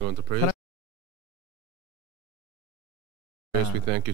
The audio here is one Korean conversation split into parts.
Going to praise. Praise, we thank you.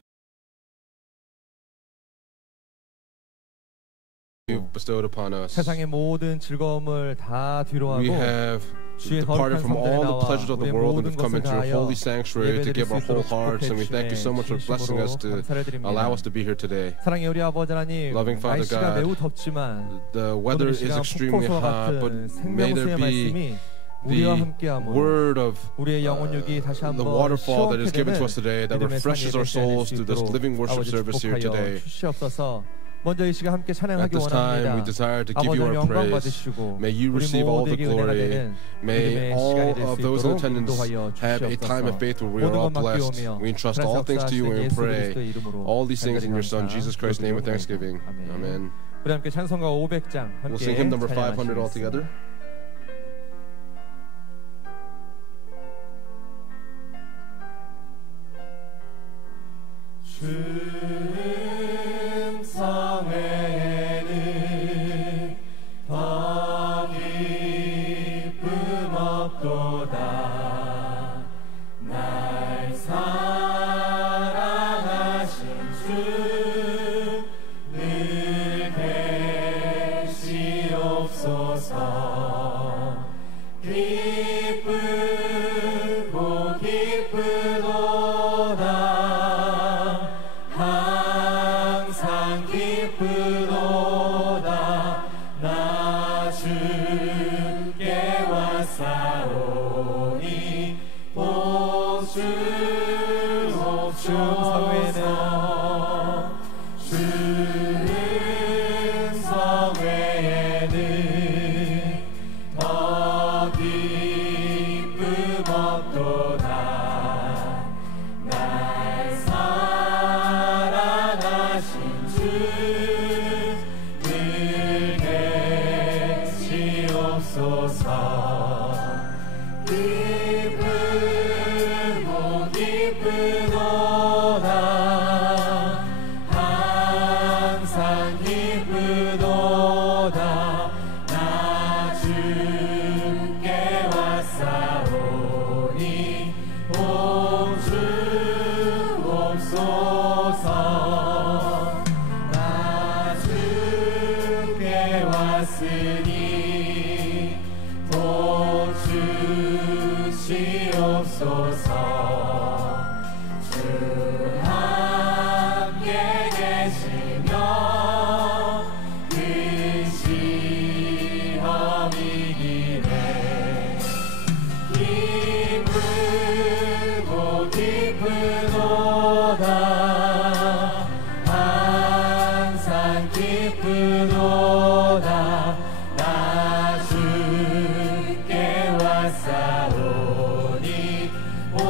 You've bestowed upon us. 세상의 모든 즐거움을 다 뒤로하고 We have departed from all the pleasures of the world and we've come into your holy sanctuary to give our whole hearts, and we thank you so much for blessing us to allow us to be here today. 사랑의 우리 아버지 하나님, Loving Father 날씨가 God, 매우 덥지만 The weather is extremely hot, but may there be the word of the waterfall that is given to us today that refreshes our souls through this living worship service here today. 먼저 이 시간 함께 찬양하기 원합니다. 아버지 영광 받으시고 May you receive all the glory. May all of those in attendance have a time of faith where we are all blessed. We entrust all things to you and we pray all these things in your Son Jesus Christ's name with thanksgiving. Amen. 우리 함께 찬송가 500장 함께 We'll sing hymn number 500 all together. 성회에는 더 기쁨 없도다. 날 사랑하신 주 늘 계시옵소서. 기쁘고 기쁘도다. 항상 기쁘도다. 나 주께 왔사오니 복 주옵소서. 주는 성회에는 더 기쁨 없도다. 날 사랑하신 주 늘 계시옵소서. 기쁘고 기쁘도다. 항상 기쁘도다. 나 주께 왔사오니 복 주옵소서. 나 주께 왔으니 복 주시옵소서. 주 함께 계시며 그 시험 이기네. 기쁘고 기쁘도다. 항상 기쁘도다. 나 주께 왔사오니 복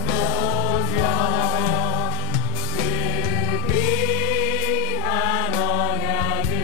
찬양합니다. 주를 위한 언약을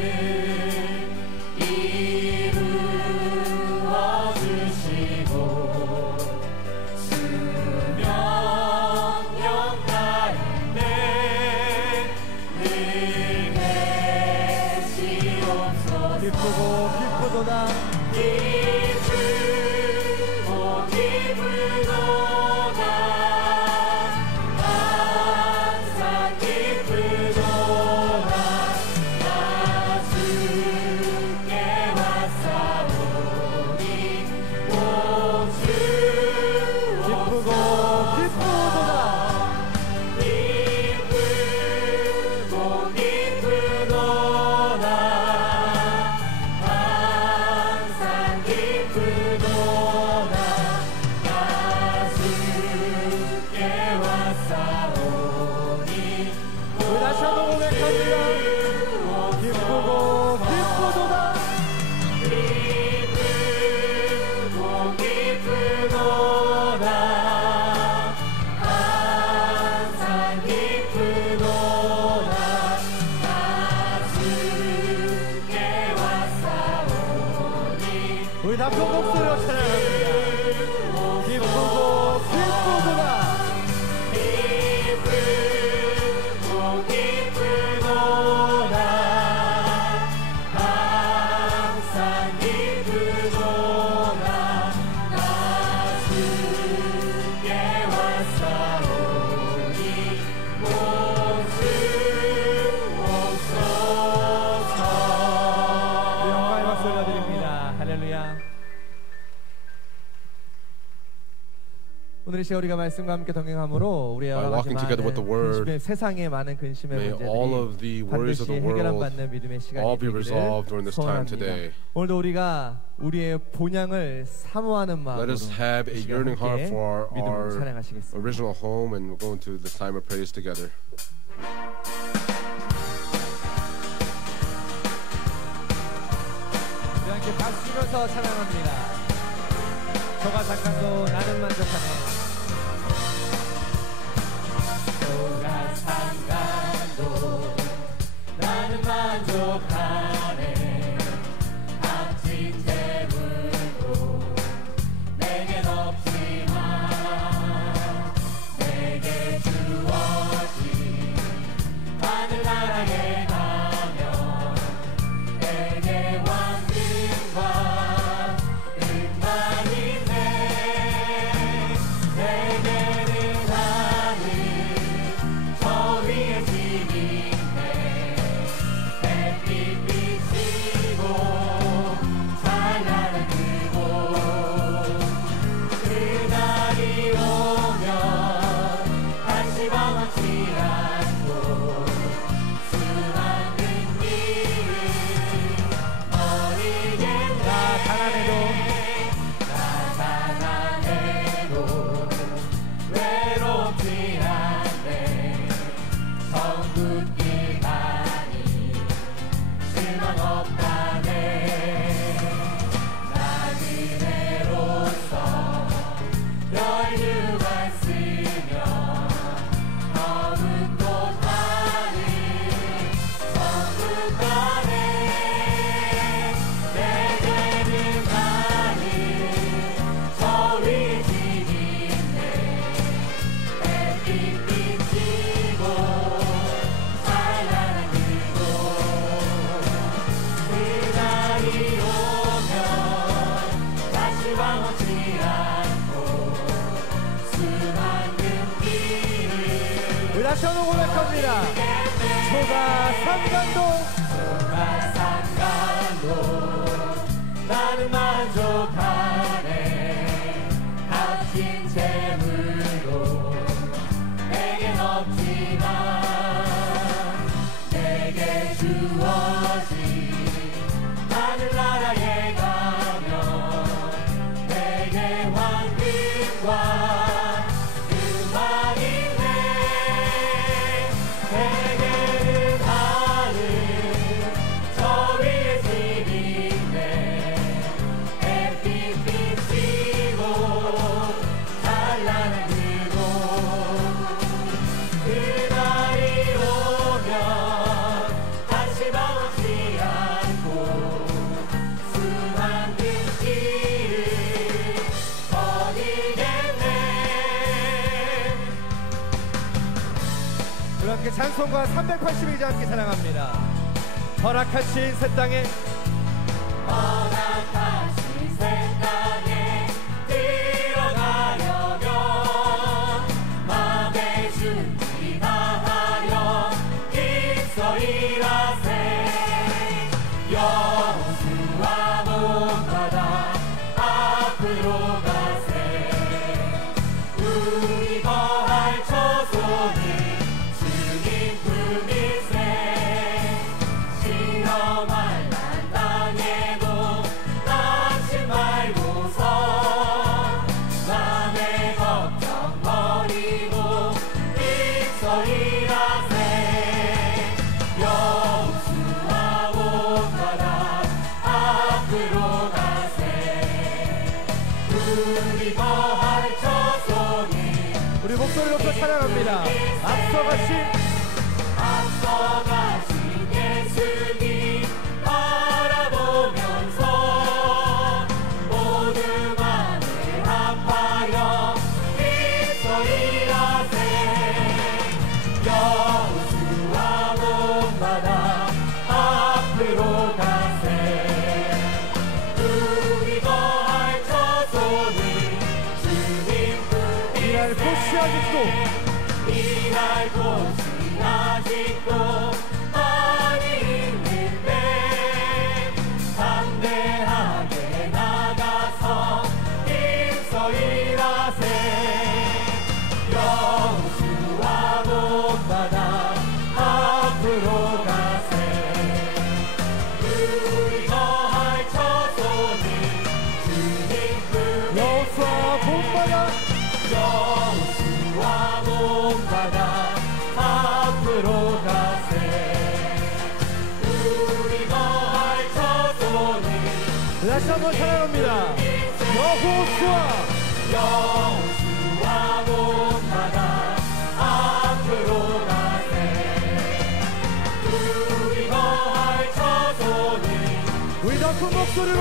오늘 이 시간 우리가 말씀과 함께 동행함으로 우리의 여러 가지 많은 세상의 많은 근심의 문제들이 반드시 해결받는 믿음의 시간이 되기를 소원합니다. 오늘도 우리가 우리의 본향을 사모하는 마음으로 이 시간 함께 믿음을 찬양하시겠습니다. Original home, and we're going to this time of praise together. 우리 함께 박수 치면서 찬양합니다. 저가 잠깐도 나는 만족하네. 저가 잠깐도 나는 만족하네. 값진 재물도 내겐 없지만 내게 주어진 하늘나라에 가면 내게 왕님과 다시 한번 고백합니다. 소가 삼간도 나는 만족하네. 값진 재물도 내겐 없지만 내게 주어진 하늘나라에 가면 내게 황금과 햇빛 함께 찬송가 382장 함께 찬양합니다. 허락하신 새 땅에 허락하신 새 땅에 들어가려면 맘의 준비 다하여 힘써 일하세. 여호수아 온 바다 앞으로 가세. 우리 거할 처소는 주님 품일세. 시험할 난 땅에도 낙심 말고서 남의 걱정 버리고 힘써 일하세. 여호수아 온 바다 앞으로 가세. 우리 거할 처소는 우리 목소리 높여 찬양합니다. 앞서가신 예수님 바라보면서 모든 마음을 합하여 힘써 일하세. 여호수아 온 바다 앞으로 가세. 우리 거할 처소는 주님 일할 곳이 아직도 일할 곳이 아직도 많이 있는데 담대하게 나가서 힘써 일하세. 여호수아 온 바다 앞으로 가세. 우리 거할 처소는 주님 품에. 여호수아 온 바다 여호수아 온 바다 앞으로 가세. 우리 거할 처소는 다시 한번 찬양합니다. 여호수아 온 바다 앞으로 가세. 우리 거할 처소는 우리 더 큰 목소리로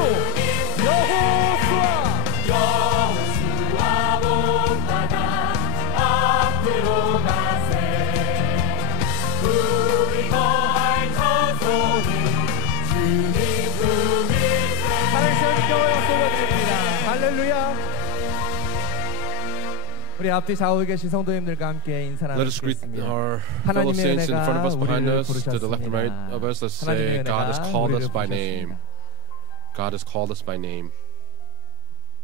여호수아 온 바다 앞으로 가세. 우리 거할 처소는 주님 품일세. 하나님의 교회와 소리드립니다. 할렐루야. 우리 앞뒤 좌우에 계신 성도님들과 함께 인사 Let us greet 나누겠습니다. our fellow saints in front of us, behind us, to the left and right 부르셨습니다. of us. Let's say, 하나님의 God has 은혜가 called 우리를 us by name. 부르셨습니다. God has called us by name.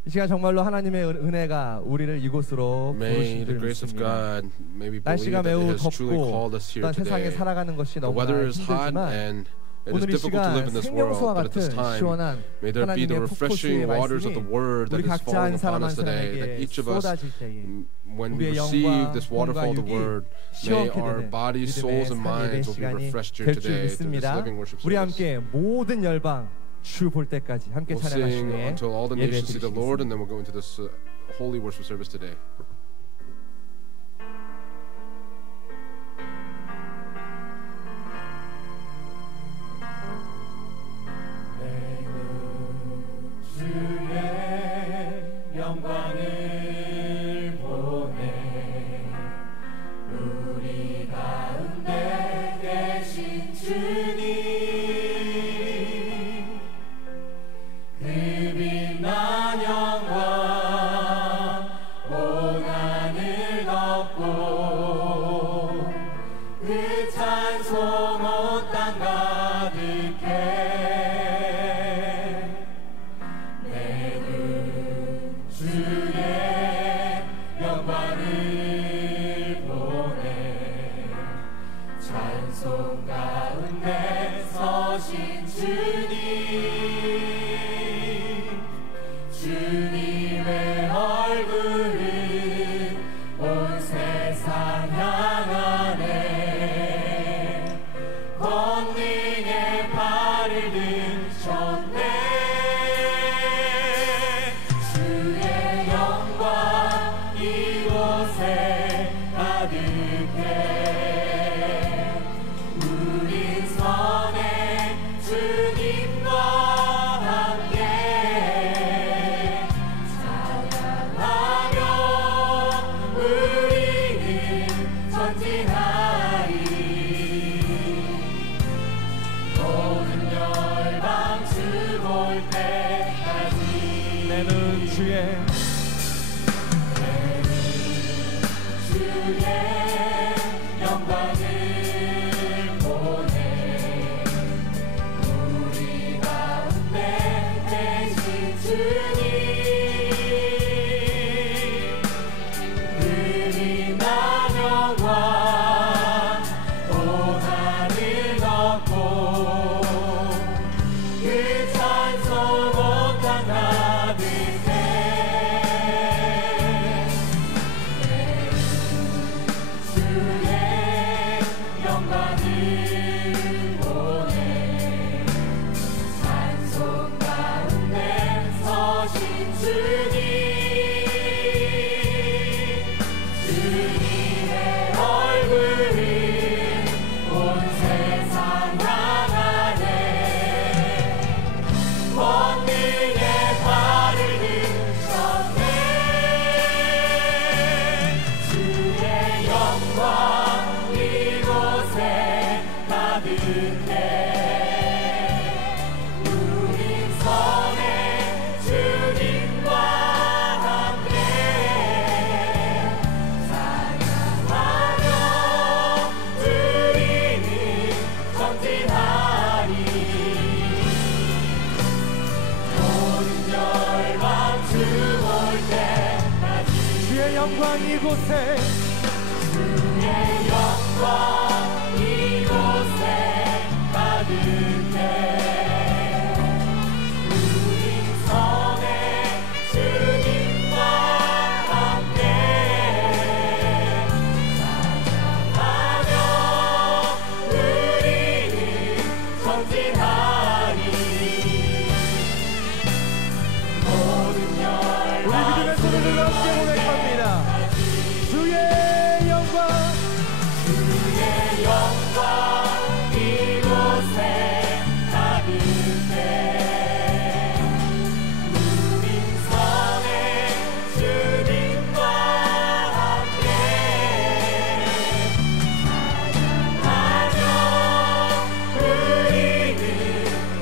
이 시간 정말로 하나님의 은혜가 우리를 이곳으로 May 부르신 the 줄 grace of 믿습니다. God, may we believe 날씨가 that it 매우 has truly 덥고 called us here 또한 세상에 today. 살아가는 것이 The 너무나 weather is hot 힘들지만 and it is 오늘 이 difficult to live 시간 in this world, 생명수와 but at this 같은 time, 시원한 may there be the 하나님의 refreshing 폭포수의 waters of the 말씀이 word that 우리 is 각자 falling 한 사람 upon 한 us today, that 사람에게 each of us, 쏟아질 때에 when we 우리의 receive 영과 this waterfall of the 육이 word, may 시원케 our 되는 bodies, souls, and 믿음의 minds will be 시간이 refreshed here 될 줄 today through this 믿습니다. living worship 우리 service. 함께 모든 열방 주 볼 때까지 함께 We'll sing 찬양하시기에 until all the 예배해 nations see the Lord, and 드리겠습니다. then we'll go into this holy worship service today. 주의 영광을 보내. 우리 가운데 계신 주님, 그 빛난 영광 온 하늘 덮고 그 찬송 온 땅 가득해. 주의 영광을 보내. 찬송 가운데 서신 주님, 주님의 얼굴은 온 세상 영광 이곳에 주의 영광 이곳에 가득해 우리 성에 주님과 함께 찬양하며 우리는 전진하리 모든 열방 우리 믿음의 손을 들어 함께 고백합니다. 주의 영광 이곳에 가득해 우리 성에 주님과 함께 찬양하며 우리는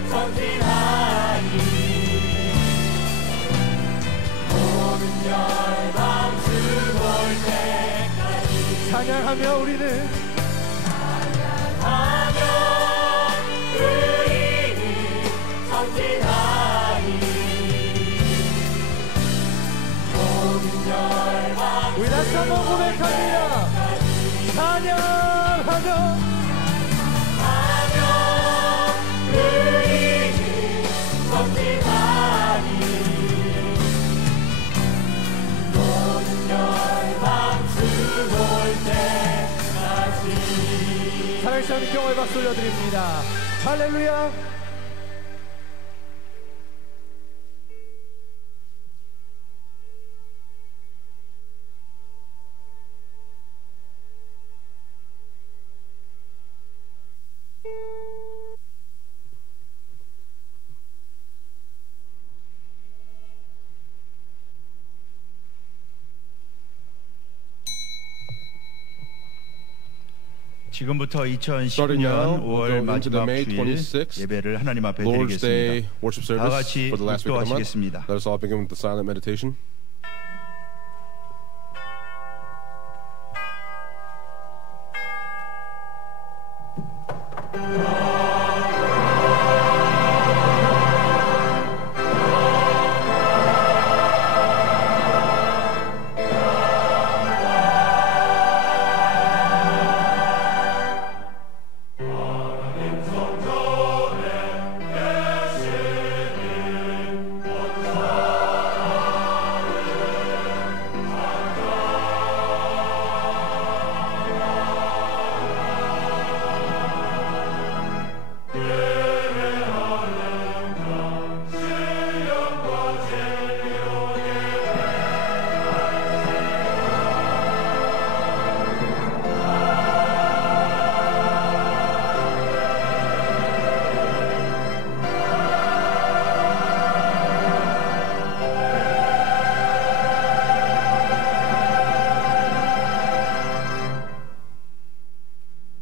전진하리 모든 열방 주 볼 때까지 찬양하며 우리는 전진하리 모든 열방 우리 다시 한번 고백합니다. 찬양하며 우리는 전진하리 모든 열방 주 볼 때까지 살아계신 하나님께 영광의 박수 올려드립니다. 할렐루야. 지금부터 Starting 2010년 now, 5월 we'll go into the 마지막 May 주일 26th 예배를 하나님 앞에 Lord's Day 드리겠습니다. worship 다 service 같이 for the last week of the month. 묵도하시겠습니다. Let us all begin with the silent meditation.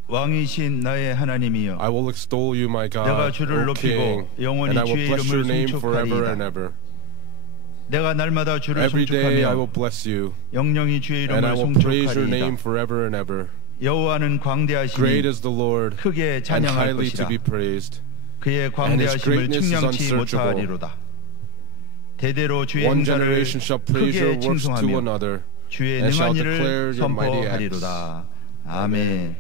왕이신 나의 하나님이여, I will extol you, my God, 내가 주를 O 높이고 King, 영원히 and I will 주의 bless your 이름을 name forever and 송축하리이다. ever. 내가 날마다 주를 Every day I will 송축하며 bless you, 영영이 주의 and I 이름을 will praise your name 송축하리이다. forever and ever. 여호와는 Great 광대하시니 is the Lord, 크게 and 찬양할 highly to 것이라. be praised. 그의 광대하심을 greatness is 측량치 unsearchable. 못하리로다. 대대로 주의 One 행사를 generation shall praise your 크게 works to 칭송하며 another, 주의 and shall 능한 declare 일을 your mighty acts. 선포하리로다. 아멘.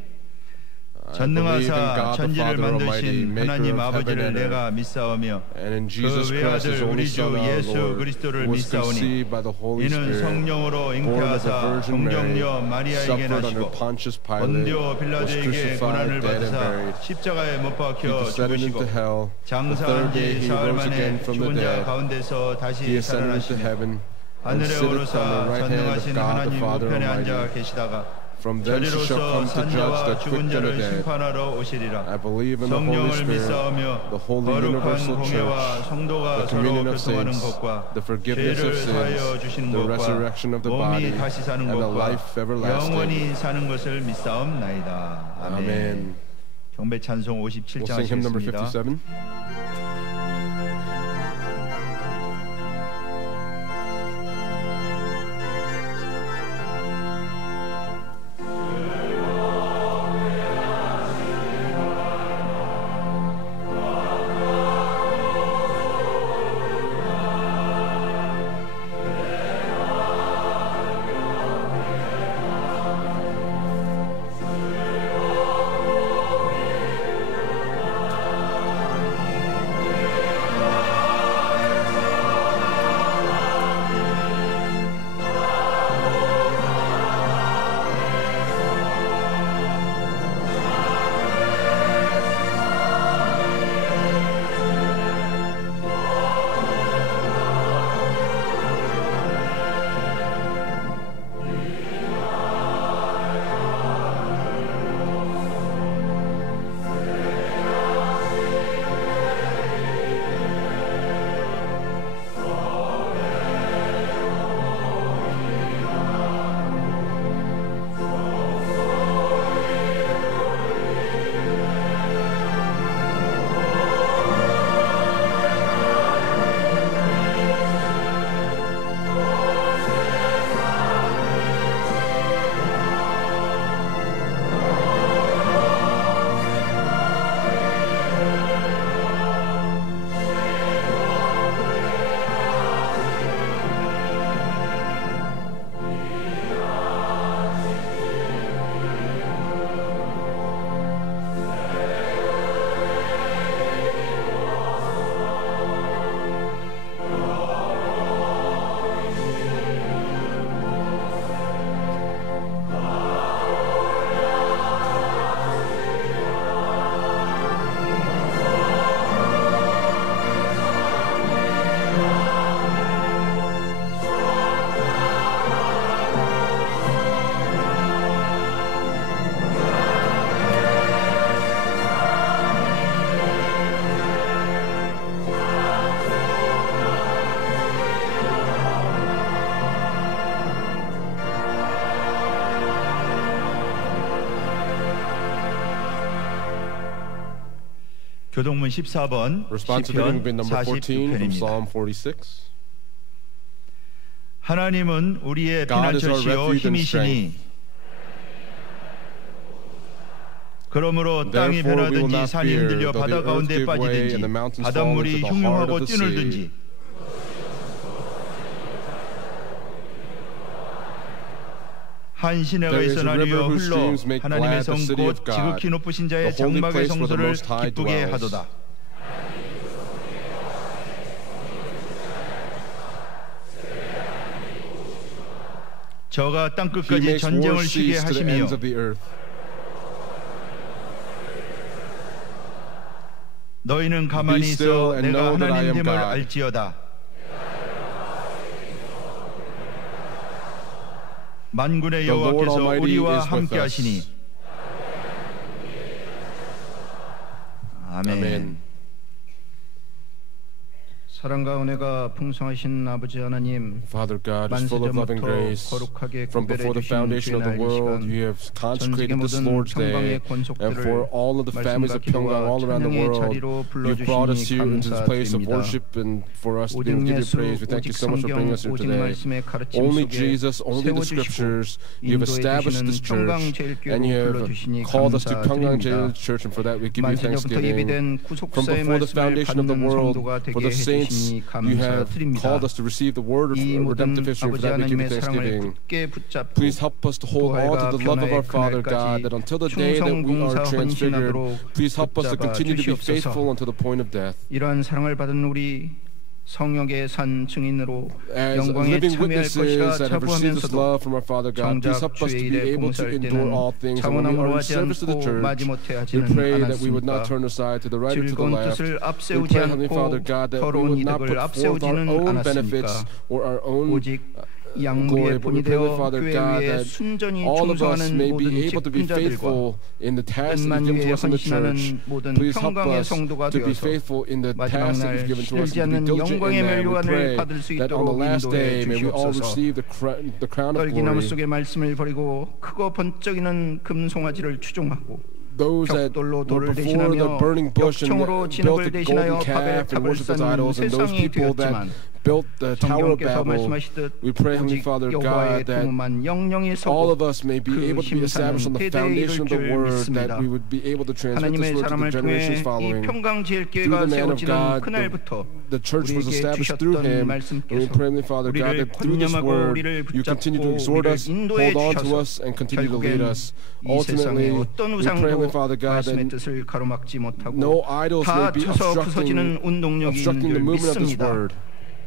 I believe in 전능하사 God the 천지를 Father Almighty, 만드신 maker 하나님 of heaven 아버지를 and earth, 내가 믿사오며 and in 그 Jesus Christ, His 외아들 only 우리 주 Son, our 예수 Lord, 그리스도를 who was 믿사오니 conceived by the Holy 이는 Spirit, 성령으로 born of the 잉태하사 Virgin Mary, 동정녀 마리아에게 suffered under 나시고 Pontius Pilate, 본디오 was 빌라도에게 고난을 crucified, dead and 받으사 buried. 십자가에 못 He 박혀 descended 죽으시고 into hell. The 장사한 third 지 day He 사흘 rose again 만에 from the 죽은 자 dead. 가운데서 He 다시 ascended into 살아나시며 heaven and 하늘에 sitteth on the 오르사 right hand of 전능하신 God the 하나님 Father 우편에 앉아 Almighty. 계시다가 From thence He shall 저리로서 come to judge 산자와 the 죽은 quick and the 자를 dead. 심판하러 오시리라. I believe in the Holy 성령을 Spirit, 믿사오며 the holy 거룩한 universal 공예와 church, 성도가 the 서로 communion of 교통하는 saints, 것과 the forgiveness of 죄를 사하여 sins, 주시는 the 것과 resurrection of the body, 몸이 다시 사는 and the 것과 life everlasting. 영원히 사는 것을 믿사옵나이다. 아멘. Amen. 경배 찬송 We'll 57장 sing hymn number 하시겠습니다. 57. 교동문 14번 Responsive reading 시편 will be number 14 from 46편입니다. Psalm 46. 하나님은 우리의 God is our 피난처시요 refuge and 힘이시니 그러므로 땅이 Therefore we will 변하든지 not 산이 fear, 흔들려 though the 바다 earth 가운데 give way 빠지든지 and the mountains fall 바닷물이 into the heart 흉흉하고 of the sea. 뛰놀든지 한 시내가 There is a 있어나리여 river whose 흘러 streams make 하나님의 glad the 성 city 곧 of God, 지극히 높으신 자의 the holy 장막의 place where the 성소를 Most High 기쁘게 dwells. 하도다. 저가 땅 He 끝까지 makes 전쟁을 war 쉬게 cease to the 하시며 ends of the earth. 너희는 가만히 Be still 있어 and 내가 know that I am 하나님됨을 God. 알지어다. 만군의 The Lord 여호와께서 Almighty 우리와 is with 함께 us. 하시니 아멘. Amen. 사랑과 은혜가 풍성하신 아버지 하나님, Father God is full of love and grace. From before the foundation of the world, you have consecrated this Lord's Day, and for all of the families of Pyeonggang all around the world, you've brought us here into this place of worship, and for us to be able to give you praise. We thank you so much for bringing us here today. Only Jesus, only the Scriptures, you've established this church, and you have called us to Pyeonggang Jail Church, and for that we give you thanksgiving. From before the foundation of the world, for the saints, you have called us to receive the word of redemptive history. For that we give you thanksgiving. Please help us to hold on to the love of our Father God, that until the day that we are transfigured, please help us to continue to be faithful until the point of death. 이러한 사랑을 받은 우리 성령의 산 증인으로 As 영광에 living 참여할 witnesses 것이라 that have received this 자부하면서도 love from our Father God, please help us to be able to endure all things, and when we are in service to the church, we pray that we would not turn aside to the right or to the left. We pray, Heavenly Father God, that we would not put forth our own benefits or our own glory, but we pray, Father God, that all of us may be able to be faithful in the task that you've given to us in the church. Please help us to be faithful in the task that you've given to us, and to be diligent in that. We pray that on the last day, may we all receive the crown of 떨기나무 glory. 속에 말씀을 버리고 크고 번쩍이는 금송아지를 추종하고 Those that were before the burning bush and built the golden calf and worshipped the idols, and those people that built the Tower of Babel, we pray, Heavenly Father God, that all of us may be able to be established on the foundation of the Word, that we would be able to transmit this Word to the generations following. Through the man of God, the church was established through him, and we pray, Heavenly Father God, that through this Word, you continue to exhort us, hold on to us, and continue to lead us. Ultimately, we pray, Heavenly Father God, that no idols may be obstructing the movement of this Word.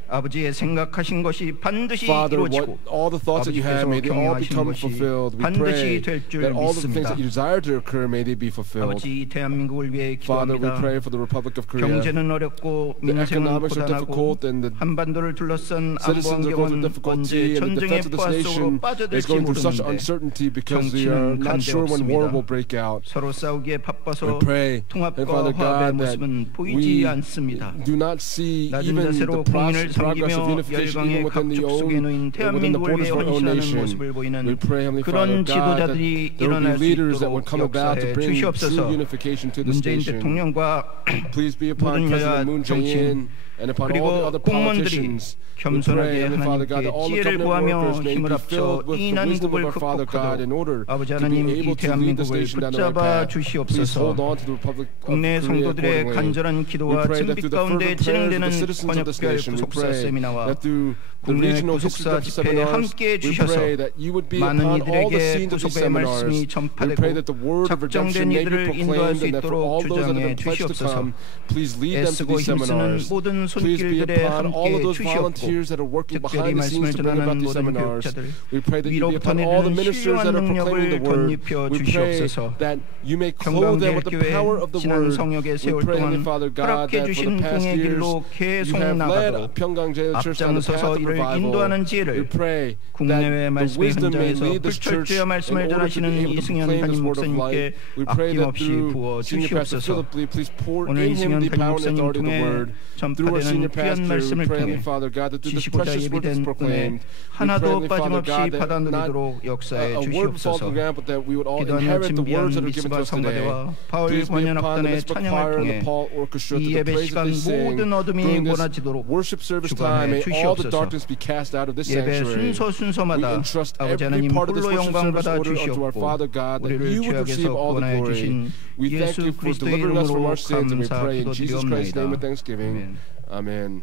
아버지의 생각하신 것이 반드시 Father, 이루어지고 all the thoughts that you have, may they all become fulfilled. We pray that all the things that you desire to occur, may they be fulfilled. 아버지 대한민국을 위해 Father, we 기도합니다. pray for the Republic of Korea. 경제는 어렵고 The 민생은 economics are 고단하고 difficult, and the 한반도를 둘러싼 안보 citizens are going through 환경은 difficulty, 언제 and the 전쟁의 defense of this 포화 속으로 nation is 빠져들지 going through such 모르는데 uncertainty because we are not sure when war will break out. 서로 싸우기에 바빠서 We pray, 통합과 Father 화합의 God, that 모습은 보이지 we 않습니다. do not see 낮은 even the 자세로 국민을 progress of 섬기며 unification even 열강의 within the 각축 속에 놓인 대한민국을 위해 헌신하는 모습을 보이는 We pray, Heavenly 그런 Father God, that 지도자들이 there will 일어날 be 수 leaders that would 있도록 come about to 역사해 bring true 주시옵소서. unification to this 문재인 nation. 대통령과 Please be upon 모든 여야 President Moon Jae-in and upon all the 그리고 other 공무원들이 politicians. We 겸손하게 pray, Heavenly Father God, 하나님께 that all the 지혜를 government 구하며 workers may 힘을 be 합쳐 filled with 이 the wisdom of 난국을 our Father God in order 극복하도록 아버지 to 하나님 be 이 able to lead the 대한민국을 nation down the right 붙잡아 path. Please 주시옵소서. hold on to the Republic of 국내 Korea 성도들의 accordingly. 간절한 We 기도와 pray that 증빛 through the 가운데 fervent prayers of 진행되는 the citizens of this 번역별 nation, we 구속사 pray 세미나와 that through the 국내 regional 구속사 history 집회에 seminars, 함께해 we 주셔서 pray that you would be 많은 upon all the 이들에게 scenes of these 구속의 seminars. 말씀이 We 전파되고 pray that the word of redemption 작정된 may be 이들을 인도할 proclaimed, 수 and that for all 있도록 those that have 주장해 been pledged to 주시옵소서. come, please lead them to 애쓰고 these 힘쓰는 seminars. 모든 Please be 손길들에 upon all of 함께해 those 주시옵고 volunteers that are working 특별히 behind the scenes 말씀을 to bring about 전하는 these 모든 seminars. 교육자들 We pray that you be 위로부터 upon all the 내리는 ministers that 신령한 are proclaiming the 능력을 word. 덧입혀 We pray 주시옵소서. that you may clothe them with the power of the 지난 word. 성역의 We 세월 pray, Heavenly 동안 Father God, 허락해 that for 주신 the past 공의 years 길로 계속 you have led 나가도록 Pyeonggang Jail Church down the path 앞장서서 of 이를 revival. 인도하는 We 지혜를 pray 국내외 that the 말씀의 wisdom may 현장에서 lead this church 불철주야 in 말씀을 order to 전하시는 be able to 이승현 proclaim this 담임 word of life. 목사님께 We pray that 아낌없이 through 부어 Senior Pastor 주시옵소서. Philip Lee, please pour 오늘 in him 이승현 the 담임 power and 목사님 authority of the 통해 word. Through our 전파되는 Senior 귀한 Pastor, we 말씀을 pray, 통해 Heavenly Father God, that through this 지시고자 precious word that's 예비된 proclaimed, 은혜 we pray, 하나도 Heavenly Father 빠짐없이 God, that not 받아들이도록 역사해 a word would fall 주시옵소서. from ground, but that we would all 기도하며 inherit the words that 준비한 are given to 미스바 us today. 성가대와 바울 Please be upon the 관현악단의 Mitzvah 찬양을 choir and the 통해 Paul Orchestra, 이 to the 예배 praise 시간 that they sing 모든 어둠이 during this 몰아지도록 worship service time. May all the 주시옵소서. darkness be cast out of this 예배 sanctuary. We 순서마다 entrust 아버지 every 하나님 part of this 홀로 worship 영광 service 받아 order unto our 주시옵고 Father God, that 우리를 you would receive 죄악에서 all the 구원하여 glory. 주신 We thank 예수 you for 그리스도의 delivering us from 이름으로 our sins, and we 감사 pray in Jesus Christ's name with 기도드리옵나이다. thanksgiving. 아멘. Amen.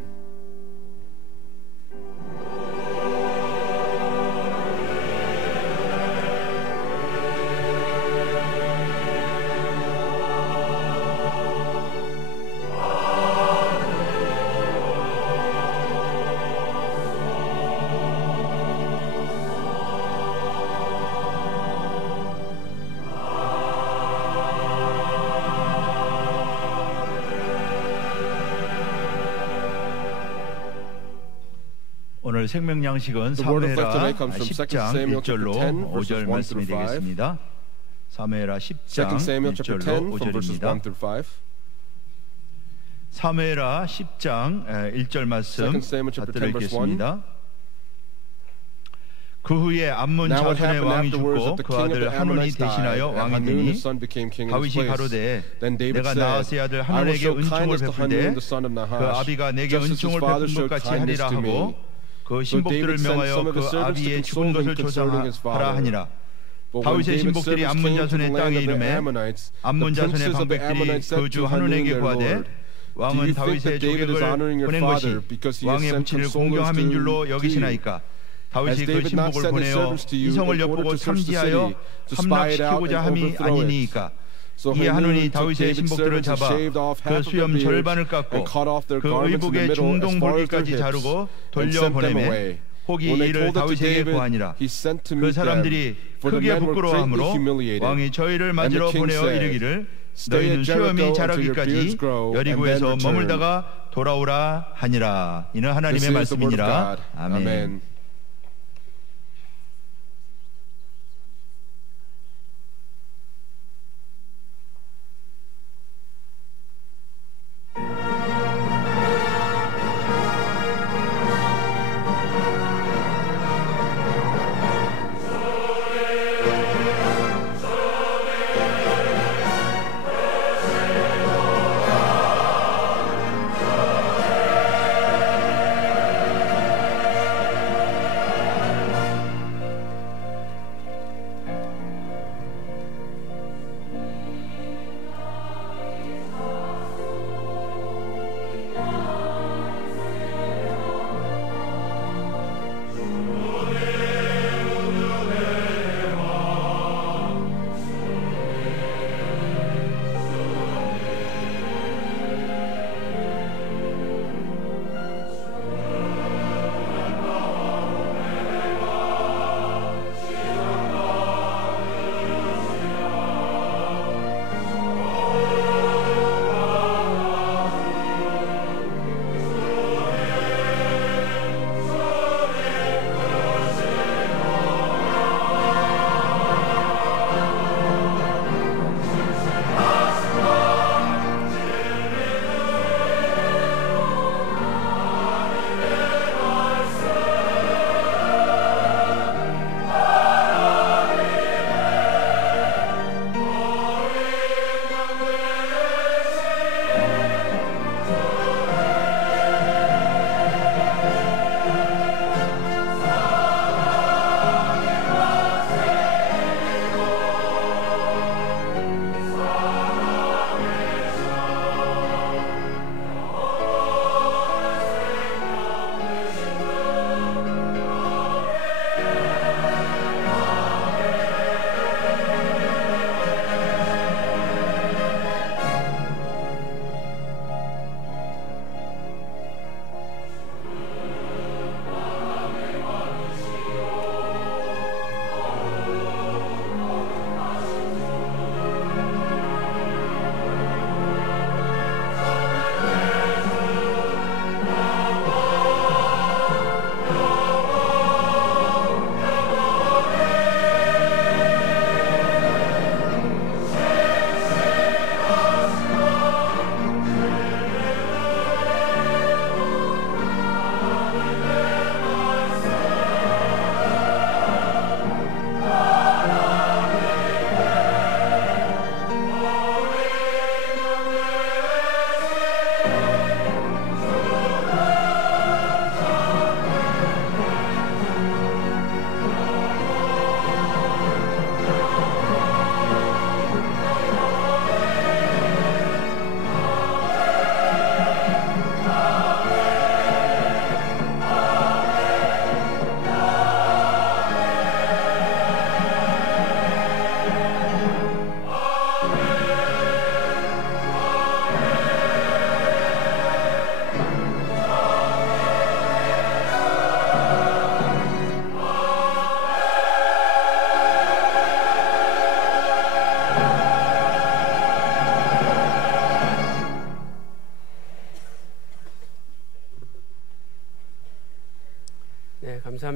오늘 생명 양식은 사무엘하 10장 1절로 5절 말씀이 되겠습니다. 사무엘하 10장 1절로 5절입니다. 사무엘하 10장 1절 말씀 받들어 읽겠습니다. 그 후에 암몬 자손의 왕이 죽고 그 아들 하논이 대신하여 왕이 되니 다윗이 가로되 내가 나하스의 아들 하논에게 은총을 베풀되 그 아비가 내게 은총을 베푼 것 같이 하리라 하고 그 신복들을 명하여 그 아비의 죽은 것을 조사하라 하니라. 다윗의 신복들이 암몬 자손의 땅에 이르매 암몬 자손의 방백들이 그 주 하논에게 구하되 왕은 다윗의 조객을 보낸 것이 왕의 부친을 공경함인 줄로 여기시나이까. 다윗이 그 신복을 보내어 이성을 엿보고 탐지하여 함락시키고자 함이 아니니까. 이에 하논이 다윗의 신복들을 잡아 그 수염 절반을 깎고 그 의복의 중동 볼기까지 자르고 돌려보내매 혹이 이를 다윗에게 고하니라. 그 사람들이 크게 부끄러워하므로 왕이 저희를 맞으러 보내어 이르기를 너희는 수염이 자라기까지 여리고에서 머물다가 돌아오라 하니라. 이는 하나님의 말씀이니라. 아멘.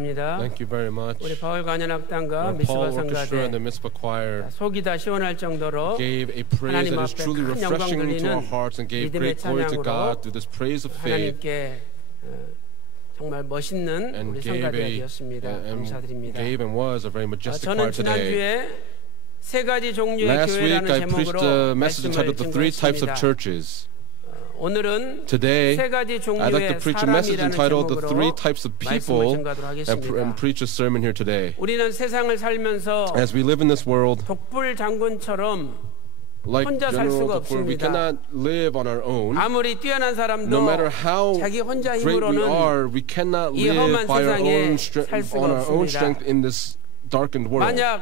감사합니다. Thank you very much. 우리 바울 관현악단과 Paul 미스바 Orchestra and the 성가대 Mitzvah Choir 속이 다 시원할 정도로 gave a praise that is truly refreshing to our hearts and gave great glory to God through this praise of faith. 하나님께 정말 멋있는 우리 성가대였습니다. 감사드립니다. Gave and was a very majestic choir 저는 today. 지난주에 세 가지 종류의 Last week 교회라는 I preached a 제목으로 message entitled The Three Types of Churches. 오늘은 Today, 세 가지 I'd like to 종류의 preach a message 사람이라는 entitled The Three 제목으로 Types of 말씀을 People 증거하도록 and 하겠습니다. preach a sermon here today. 우리는 세상을 살면서 As we live in this world, 독불 장군처럼 like 혼자 살 General 수가 Tupper, we 없습니다. cannot live on our own. 아무리 뛰어난 사람도 No matter how 자기 혼자 great we 힘으로는 are, we cannot 이 live 험한 by our 세상에 own 살 수가 on our own 없습니다. strength in this darkened world. 만약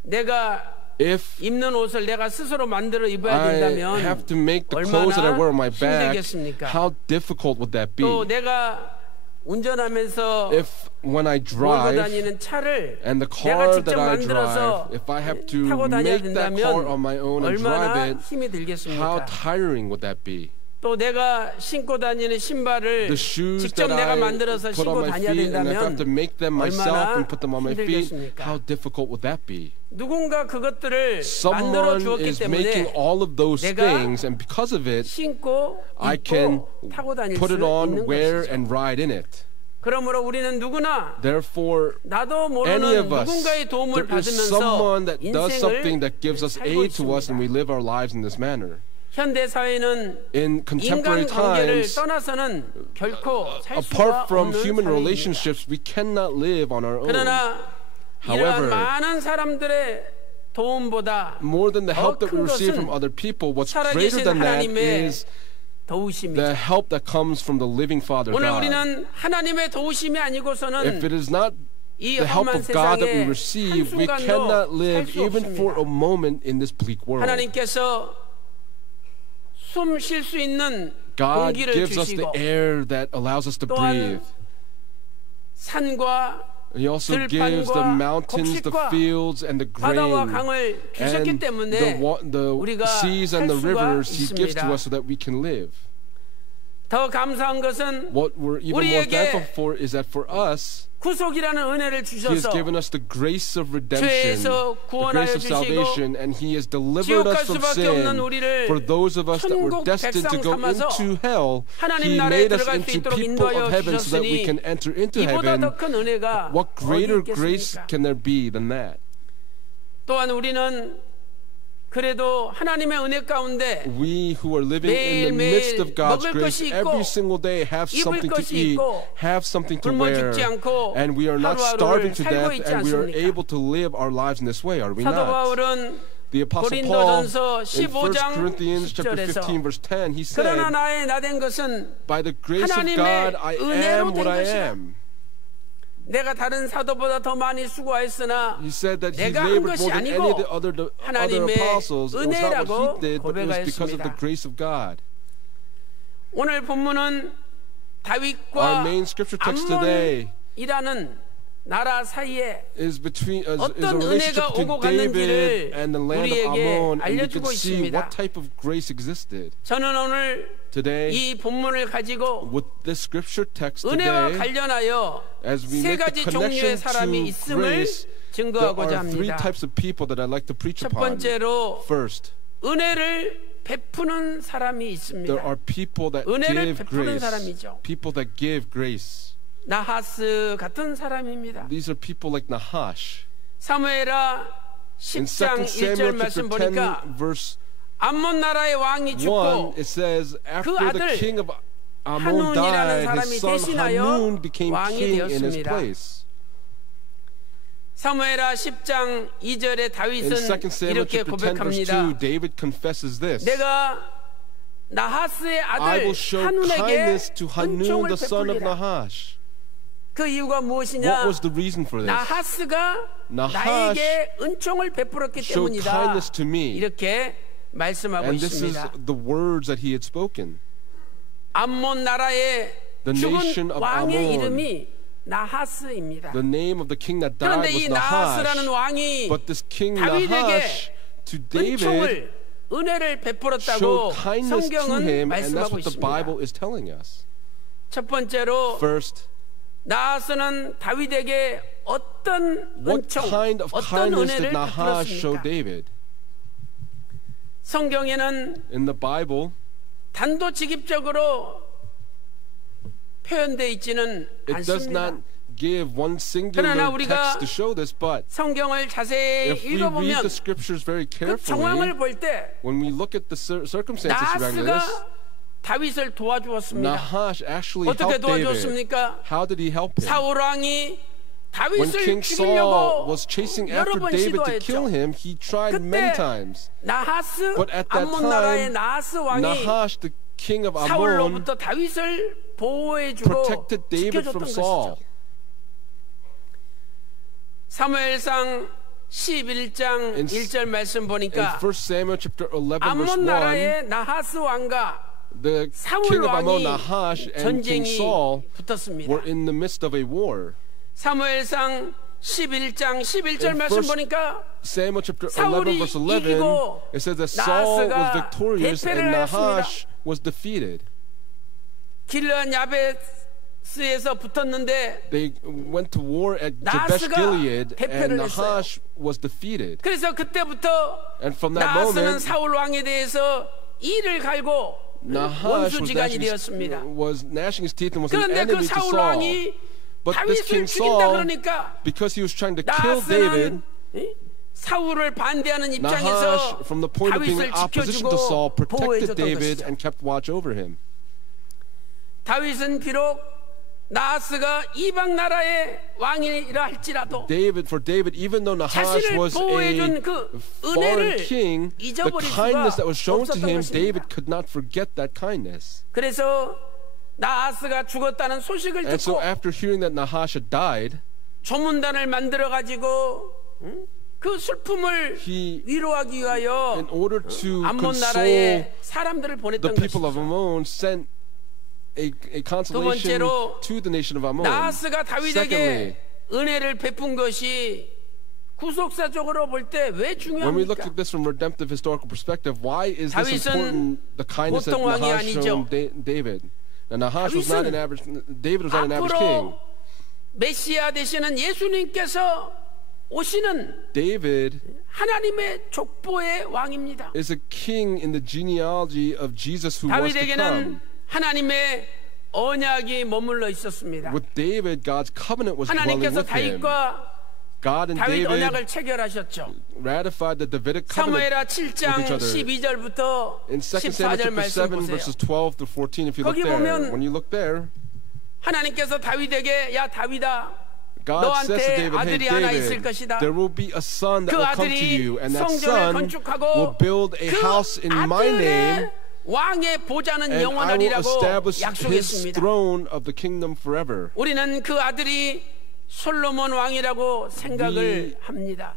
내가 If 입는 옷을 내가 스스로 만들어 입어야 I 된다면 have to make the clothes that I wear on my back, 힘들겠습니까? how difficult would that be? 또 내가 운전하면서 If when I 몰고 drive 다니는 차를 and the 내가 car that 직접 I 만들어서 drive, if I have to 타고 다녀야 make that car 된다면 on my own and 얼마나 drive it, 힘이 how 들겠습니까? tiring would that be? 또 내가 신고 다니는 신발을 The shoes 직접 that 내가 I 만들어서 put on 신고 my 다녀야 feet and I have 된다면 to make them myself and put them on my feet, 힘들겠습니까? how difficult would that be? 누군가 그것들을 만들어 Someone 주었기 is making 때문에 all of those 내가 things, and because of it, 신고 I can 입고 타고 다닐 put 수 it on, 있는 wear, 것이죠. and ride in it. 그러므로 우리는 누구나 Therefore, 나도 any 모르는 of us, 누군가의 도움을 there is 받으면서 someone that does something 인생을 that gives us 살고 aid to us, and we 있습니다. live our lives in this manner. 현대 사회는 In contemporary 인간관계를 times, 떠나서는 결코 살 수가 apart from 없는 human 삶입니다. relationships, we cannot live on our own. 그러나 However, 이러한 많은 사람들의 도움보다 more than the help 더 that we 큰 receive 것은 from other people, what's greater 살아계신 than that 하나님의 is 도우심이죠. the help that comes from the living Father 오늘 God. 우리는 하나님의 도우심이 아니고서는 If it is not 이 the help 험한 of God that we 세상에 receive, we cannot live 한순간도 살 수 even for a 없습니다. moment in this bleak world. 하나님께서 숨 쉴 수 있는 God 공기를 gives us the 주시고 air that allows us to 또한 breathe. 산과 He also gives the mountains, the fields, and the grain, 바다와 강을 주셨기 and 때문에 the 우리가 seas and 살 the 수가 rivers He gives to 있습니다. us so that we can live. 더 감사한 것은 What we're even more 우리에게 thankful for is that for us, 구속이라는 은혜를 He has 주셔서 given us the grace of redemption, 죄에서 the 구원하여 grace of salvation, and He has delivered 지옥 갈 us from 수밖에 없는 sin. 우리를 For those of us that were 천국 destined to go 백성 삼아서 into hell, 하나님 He 나라에 made us 들어갈 수 into 있도록 people 인도하여 of heaven so that we 주셨으니 can enter into 이보다 heaven. 더 큰 은혜가 What 어디 greater grace 있겠습니까? can there be than that? 또한 우리는 그래도 하나님의 은혜 가운데 We who are living in the midst of God's 먹을 grace 것이 있고, every single day have 입을 something to 것이 eat, 있고, have something to 굶어 wear, 죽지 않고 and we are not starving 하루하루를 to 살고 death, 있지 and we are 않습니까? able to live our lives in this way, are we 사도 not? 바울은 The Apostle Paul 고린도전서 in 1 15장 Corinthians chapter 10절에서 15 verse 10, he 그러나 said, 나의 나된 것은 by the grace of 하나님의 God I am 은혜로 what 된 I 것이다. am. 내가 다른 사도보다 더 많이 수고하였으나 He said that he 내가 한 labored 것이 more than any 아니고 of the other 하나님의 apostles. It was not 은혜라고 what he did, but it was because of the 고백하였습니다. grace of God. 오늘 본문은 Our 다윗과 main scripture text today 암몬이라는 나라 사이에 is between is a 어떤 relationship 은혜가 between 오고 David 갔는지를 and the land of 우리에게 Ammon, and we can 알려주고 see 있습니다. what type of grace existed. 저는 오늘 Today, 이 본문을 가지고 with this scripture text 은혜와 today, 관련하여 as we 세 make the 가지 종류의 connection 사람이 to 있음을 grace, there 증거하고자 are three 합니다. types of people that I'd like to preach 첫 upon. 번째로 First, 은혜를 베푸는 사람이 있습니다. there are people that 은혜를 give 베푸는 grace. 사람이죠. People that give grace. 나하스 같은 사람입니다. These are people like Nahash. 사무엘하 In 10장 2 1절 Samuel 말씀 chapter 10 보니까 verse 암몬 나라의 왕이 1, 죽고 it says, after the 아들 king of Ammon 한운이라는 died, 사람이 his son 대신하여 Hanun became 왕이 king in his 되었습니다. place. 사무엘하 10장 2절에 In 2 다윗은 Samuel 이렇게 chapter 10 verse 2, 고백합니다. David confesses this. 내가 나하스의 I 아들 will show 한운에게 kindness to Hanun, 은총을 the son of 베풀리라. Nahash. 그 이유가 무엇이냐? What was the reason for this? 나하스가 Nahash 나에게 은총을 베풀었기 showed 때문이다. kindness to me. 이렇게 말씀하고 And this is 있습니다. the words that he had spoken. 암몬 나라의 The nation 죽은 of 왕의 Ammon. 이름이 나하스입니다. The name of the king that died 그런데 was 이 나하스라는 Nahash. 왕이 But this king 다윗에게 Nahash to David 은총을 은혜를 베풀었다고 showed kindness to 성경은 him, and that's 말씀하고 what the 있습니다. Bible is telling us. 첫 번째로 First, 나하스는 다윗에게 어떤 은총, 어떤 은혜를 베풀었습니까? 성경에는 In the Bible, 단도직입적으로 표현되어 있지는 않습니다. Give one singular text to show this, but 성경을 자세히 if we read 읽어보면 the scriptures very 그 상황을 볼 carefully, 때 when we look at the circumstances surrounding this, 나하스가 다윗을 도와주었습니다. Nahash actually 어떻게 helped David. 도와주었습니까? How did he help him? 사울 왕이 When 다윗을 King Saul 죽이려고 was chasing 여러 after 번 David to kill 시도했죠. him, he tried many 그때 times. 나하스 But at that 암몬 나라의 time, 나하스 왕이 Nahash, the king of Ammon, 사울로부터 다윗을 보호해주고 protected David from 지켜줬던 Saul. 것이죠. 사무엘상 11장 1절 말씀 In 보니까 1 Samuel chapter 11 verse 암몬 1, 나라의 나하스 왕과 the 사울 king of Ammon, 왕이 Nahash, and King 전쟁이 Saul 붙었습니다. were in the midst of a war. 사무엘상 11장 11절 In 말씀 1 보니까 Samuel chapter 11 사울이 verse 11, 이기고 it says that Saul was 나하스가 victorious and 대패를 Nahash was defeated. 길르앗 야베스에서 붙었는데 They went to war at Jabesh 나하스가 Gilead, and 대패를 Nahash was defeated. 그래서 그때부터 And from that 나하스는 moment, 사울 왕에 대해서 이를 갈고 Nahash 원수지간이 되었습니다. was gnashing his teeth and was an 그런데 그 enemy to 사울 Saul. 왕이 But this 다윗을 King 죽인다 Saul, 그러니까 because he was trying to kill David, 나하스는 사울을 반대하는 Nahash, 입장에서 from the point of being in 다윗을 opposition to Saul, 지켜주고 protected 보호해줬던 David 것이죠. and kept watch over him. 다윗은 비록 나하스가 이방 나라의 왕이라 할지라도 For David, even though Nahash 자신을 was a 보호해준 그 foreign 은혜를 king, the 잊어버릴 kindness that 수가 was shown to 없었던 him, 것입니다. David could not forget that kindness. 그래서 나하스가 죽었다는 소식을 And so 듣고 after hearing that Nahash had died, 조문단을 만들어 가지고 그 슬픔을 위로하기 위하여 in order to 암몬 console 나라의 사람들을 the 보냈던 people of 것이죠. Ammon, sent a consolation 번째로, to the nation of Ammon. 나하스가 다윗에게 Secondly, 은혜를 베푼 것이 구속사적으로 볼 때 왜 when we look 중요합니까? at this from redemptive historical perspective, why is this 다윗은 important? The kindness that 보통 왕이 Nahash 아니죠. showed David. Now Nahash was not an average. David was not an average king. 앞으로 메시아 되시는 예수님께서 오시는 David 하나님의 족보의 왕입니다. is a king in the genealogy of Jesus who was to come. 다윗에게는 하나님의 언약이 머물러 있었습니다. With David, God's covenant was dwelling 하나님께서 with him. 다윗과 God and 다윗 David 언약을 체결하셨죠. ratified the Davidic covenant 사무엘하 with 7장 each other. 12절부터 In 2 Samuel 14절 chapter 말씀 7 보세요. verses 12 to 14, if you look 거기 there, 보면 when you look there, 하나님께서 다윗에게 야 다윗아 God says to 너한테 David, hey 아들이 하나 있을 David, 것이다. there will be a son that 그 will come to 아들이 you, and that 성전을 son will 건축하고 build a 그 house in my name, 아들의 왕의 보좌는 and I will 영원하리라고 establish his 약속했습니다. throne of the kingdom forever. 우리는 그 아들이 솔로몬 왕이라고 생각을 합니다.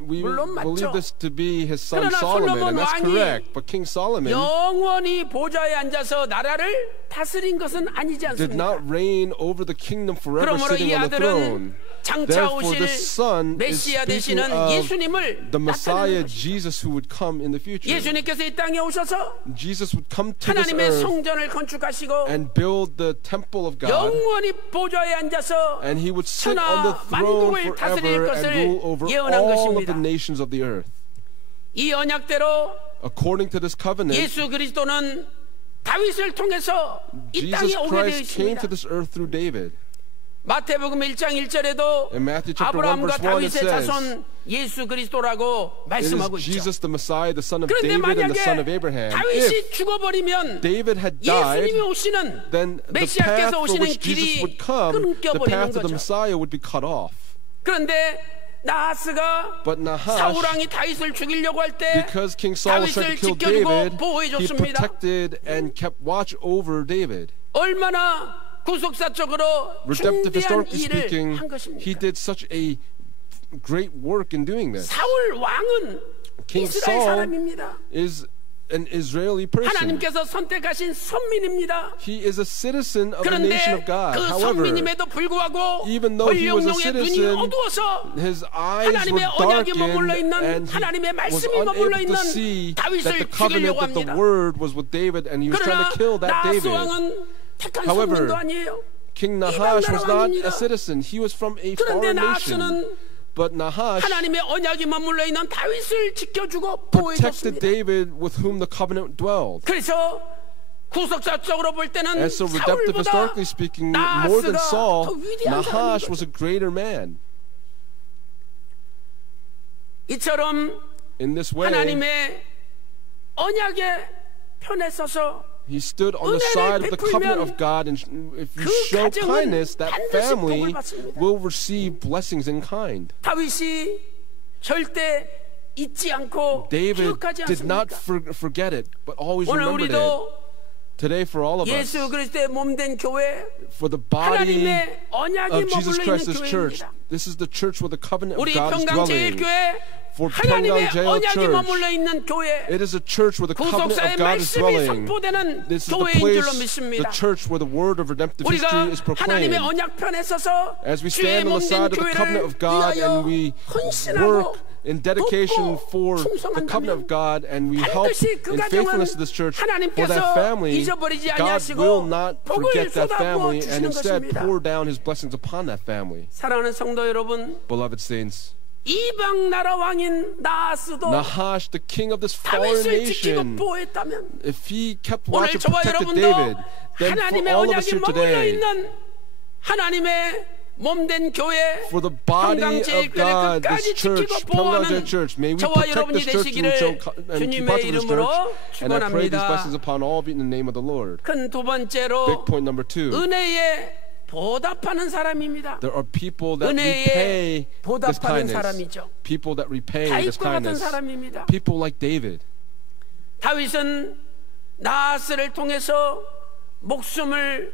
We 물론 believe 맞죠. this to be his son 그러나 Solomon, 솔로몬 and that's 왕이 correct. But King Solomon 영원히 보좌에 앉아서 나라를 다스린 것은 아니지 did 않습니까? not reign over the kingdom forever, 그러므로 sitting 이 on the throne. 아들은 장차 Therefore, 오실 the son is 메시아 speaking 되시는 of 예수님을 the Messiah, 나타내는 것입니다. Jesus, who would come in the future. 예수님께서 이 땅에 오셔서 Jesus would come to this 하나님의 earth 성전을 건축하시고 and build the temple of God, 영원히 보좌에 앉아서 and he would sit on the 천하 throne 만국을 다스릴 forever and 것을 rule over 예언한 all of the 것입니다. nations of the earth. 이 언약대로 According to this covenant, 예수 그리스도는 다윗을 통해서 이 땅에 Jesus 오게 되어 Christ came 있습니다. to this earth through David. 마태복음 1장 1절에도 In Matthew chapter 1 아브라함과 verse 1 it 다윗의 says, 자손 예수 그리스도라고 it is 말씀하고 있죠. Jesus the Messiah, the son of 그런데 David and the son of 만약에 Abraham. 다윗이 If 죽어버리면 David had died, 예수님이 오시는 then the path 메시아께서 for 오시는 which Jesus 길이 would come, the 끊겨버리는 path of the 거죠. Messiah would be cut off. 그런데 나하스가 But Nahash, 사울 왕이 다윗을 죽이려고 할 때 because King Saul was trying 다윗을 to kill 지켜주고 David, he 보호해줬습니다. protected and kept watch over David. 얼마나 구속사적으로 Redemptive, 중대한 historically 일을 speaking, 한 he 것입니까? did such a great work in doing this. 사울 왕은 King 이스라엘 Saul 사람입니다. is an Israeli person. 하나님께서 선택하신 선민입니다. He is a citizen of the 그런데 nation of God. 그 However, 선민임에도 불구하고 even though he was a 권력용의 눈이 citizen, 어두워서 his eyes were 하나님의 언약이 머물러 darkened 있는 and he 하나님의 was 말씀이 머물러 unable to 있는 see that the 다윗을 covenant, 죽이려고 that the 합니다. word was with David, and he was trying 그러나 to kill that 나하스 David. 왕은 택한 However, 선민도 아니에요. King Nahash was 이방 not 나라 a citizen. He was from a 그런데 foreign nation. 나하스는 But Nahash 하나님의 언약이 머물러 있는 다윗을 지켜주고 protected 보호해줬습니다. David with whom the covenant dwelled. 그래서 구속사적으로 볼 때는 And so redemptive 사울보다 historically speaking, more than 나하스가 Saul, 더 위대한 Nahash was a 사람인 거죠. greater man. 이처럼 In this way, 하나님의 언약의 편에 서서 he stood on the side of the covenant of God, and if you show kindness, that family will receive blessings in kind. 다윗이 절대 잊지 않고 David 기억하지 did not 않습니까? forget it, but always 오늘 remembered it. 우리도 Today, for all of us, 예수 그리스도의 몸된 교회, for the body 하나님의 언약이 of Jesus 머물러 Christ, 있는 this church, 교회입니다. this is the church where the covenant of 우리 God is dwelling. 평강제일교회 For 하나님의 Pyongyang 언약이 Church, 머물러 있는 교회, it is a church where the covenant 구속사의 of God is 말씀이 dwelling. 선포되는 This is the 교회인 줄로 place, the 믿습니다. church where the word of redemptive history 우리가 is 하나님의 proclaimed. 언약 편에 서서 As we 주의 stand on the side 몸된 of the covenant 교회를 of God 위하여 and we 헌신하고 work in dedication for the covenant of God and we help 반드시 그 in 가정은 faithfulness to this church, for 하나님께서 that family, 잊어버리지 God will 아니하시고 not 복을 forget that 쏟아부어 family and 주시는 instead 것입니다. pour down His blessings upon that family. 사랑하는 성도 여러분, Beloved saints, 이방 나라 왕인 나하스도 Nahash, the king of this foreign 다윗을 지키고 nation, 보호했다면 if he kept 오늘 watch and 저와 protected 여러분도 David, then for 하나님의 all of us 언약이 here 머물러 today, 있는 하나님의 몸된 교회 for the body of 평강제일교회를 God, this 끝까지 church, 지키고 Pyongyang 보호하는 Church, may we 저와 protect 여러분이 this church and 되시기를 keep 주님의 watch over this 이름으로 church, and I pray these 축원합니다. blessings upon all of you in the name of the Lord. 큰 두 Big 번째로 point number 2. 은혜에 보답하는 사람입니다. There are people that 은혜에 repay this 보답하는 kindness. 사람이죠. People that repay this 다윗과 같은 kindness. 사람입니다. People like David. 다윗은 나하스를 통해서 목숨을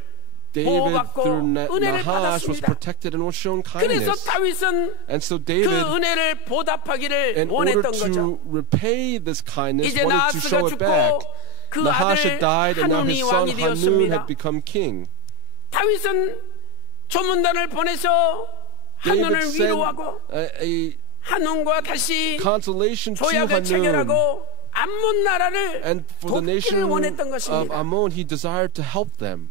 David 보호받고 through 은혜를 Nahash was 받았습니다. protected and was shown 그래서 kindness. 다윗은 And so 그 David, 은혜를 보답하기를 in order 원했던 거죠. to repay this kindness, 이제 wanted to show 나하스가 it back. 죽고 그 Nahash 아들 had died, and now 한운이 his son 왕이 Hanun 되었습니다. had become king. 다윗은 조문단을 보내서 David 한운을 sent 위로하고 a 한운과 다시 consolation to 조약을 Hanun. 체결하고 암몬 나라를 And for the nation 돕기를 원했던 of 것입니다. Ammon, he desired to help them.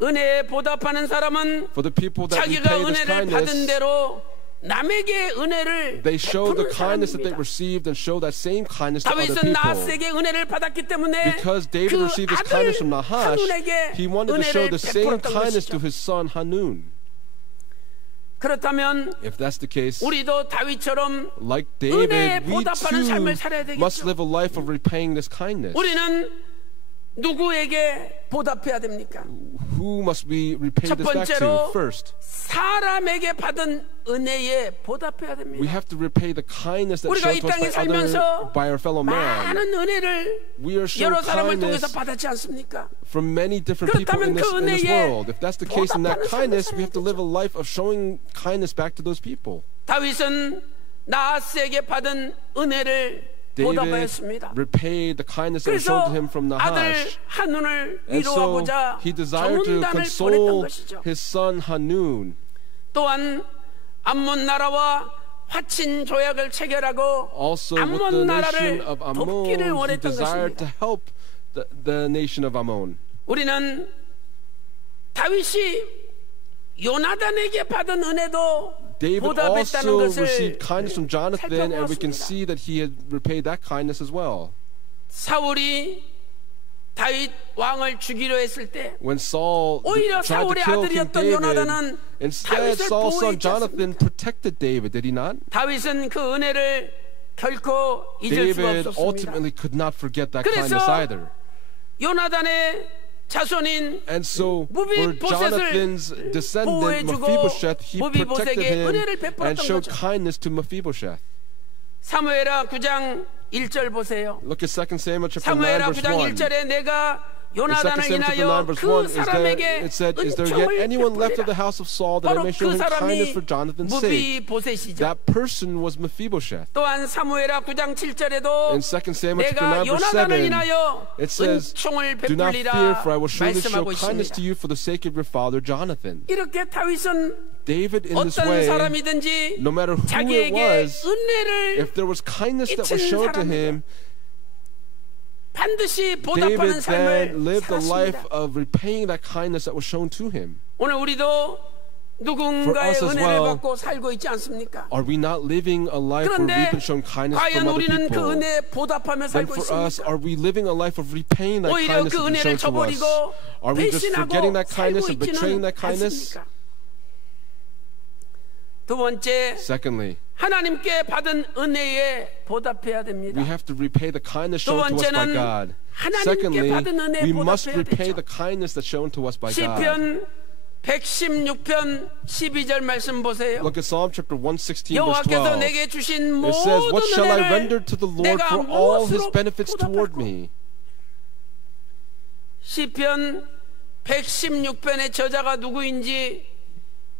은혜에 보답하는 사람은 For the people that 자기가 repay this 은혜를 받은 kindness, 대로 남에게 은혜를 they show the 베푸는 kindness that they 사람입니다. received and show that same kindness to other 다윗은 people. 나하스에게 은혜를 받았기 때문에 Because David 그 received this 아들 kindness from Nahash, 한운에게 he wanted to show 은혜를 the same 베풀었던 kindness to 것이죠. his son Hanun. 그렇다면 If that's the case, 우리도 다윗처럼 like 은혜에 David, we 보답하는 삶을 살아야 too must 되겠죠. live a life of repaying this kindness. 우리는 누구에게 보답해야 됩니까? Who must we repay 첫 this back to? 번째로 First, 사람에게 받은 은혜에 보답해야 we 됩니다. have to repay the kindness that 우리가 shown 이 to us 땅에 살면서 by our fellow man. 많은 은혜를 We are shown 여러 사람을 통해서 kindness 받았지 않습니까? from many different people 그렇다면 in this 그 world. 은혜에 If that's the case in that 보답하는 kindness, 삶을 we have to live a life of showing kindness back to those people. 다윗은 나하스에게 받은 은혜를 David 보답하였습니다. repaid the kindness that was shown 그래서 to him from 아들 Nahash. 한운을 And so 위로하고자 he desired to 조문단을 보냈던 console 것이죠. his son Hanun. 또한 암몬 나라와 화친 조약을 체결하고 Also with the 암몬 nation 나라를 of 돕기를 Ammon, he 원했던 desired to 것입니다. help the nation of Ammon. 우리는 다윗이 요나단에게 받은 은혜도 David 보답했다는 also 것을 received kindness from Jonathan, and we can 살펴보았습니다. see that he had repaid that kindness as well. 사울이 다윗 왕을 죽이려 했을 때 When Saul 오히려 tried to 사울의 kill King 아들이었던 David, 요나단은 instead 다윗을 Saul's son 보호했지 Jonathan 않습니까? protected David, did he not? 다윗은 그 은혜를 결코 잊을 수가 David 없었습니다. ultimately could not forget that kindness 그래서 either. 요나단의 자손인 And so for 무비보셋을 Jonathan's descendant 보호해주고 Mephibosheth, he protected 무비보셋에게 him 은혜를 and 베풀었던 showed 거죠. kindness to Mephibosheth. 사무엘하 9장 1절 보세요. Look at 2 Samuel chapter 9 사무엘하 verse 9장 1. 1절에 내가 In 2 요나단을 Samuel chapter 9 인하여 verse 그 1 사람에게 it said, is there yet 은총을 anyone left of the 베풀리라. house of Saul that I 바로 may show 그 him kindness 사람이 for Jonathan's sake? 무비보셋이죠. That person was Mephibosheth. 또한 사무엘하 9장 7절에도 In 2 Samuel chapter 내가 9 verse 요나단을 7, 인하여 it says, 은총을 do not fear, for I will surely show 베풀리라 kindness to 말씀하고 있습니다. you for the sake of your father Jonathan. 이렇게 다윗은 David in this 어떤 way, 사람이든지 no matter who it 자기에게 was, 은혜를 if there was kindness that was 끼친 shown to 사람에게 him, 반드시 보답하는 David 삶을 then lived a life 살았습니다. of repaying that kindness that was shown to him. 오늘 우리도 누군가의 은혜를 받고 살고 있지 않습니까? Are we not living a life where we've been shown kindness from other 우리는 people? 그 은혜에 보답하며 Then 살고 for us, 있습니까? are we living a life of repaying that 오히려 kindness 그 that's been 은혜를 shown to us? 저버리고 Are we just forgetting that kindness 배신하고 and betraying 살고 that 있지는 kindness? 않습니까? 두 번째, Secondly, 하나님께 받은 은혜에 보답해야 됩니다. we have to repay the kindness shown to us by God. 하나님께 Secondly, 받은 은혜에 we must 보답해야 repay 되죠. the kindness that's shown to us by God. 시편 116편 12절 말씀 보세요. Look at Psalm chapter 116 verse 여호와께서 12. 내게 주신 It says, 모든 "What shall I render 은혜를 to the Lord 내가 for all His 무엇으로 benefits toward 보답할까?" me?" 시편 116편의 저자가 누구인지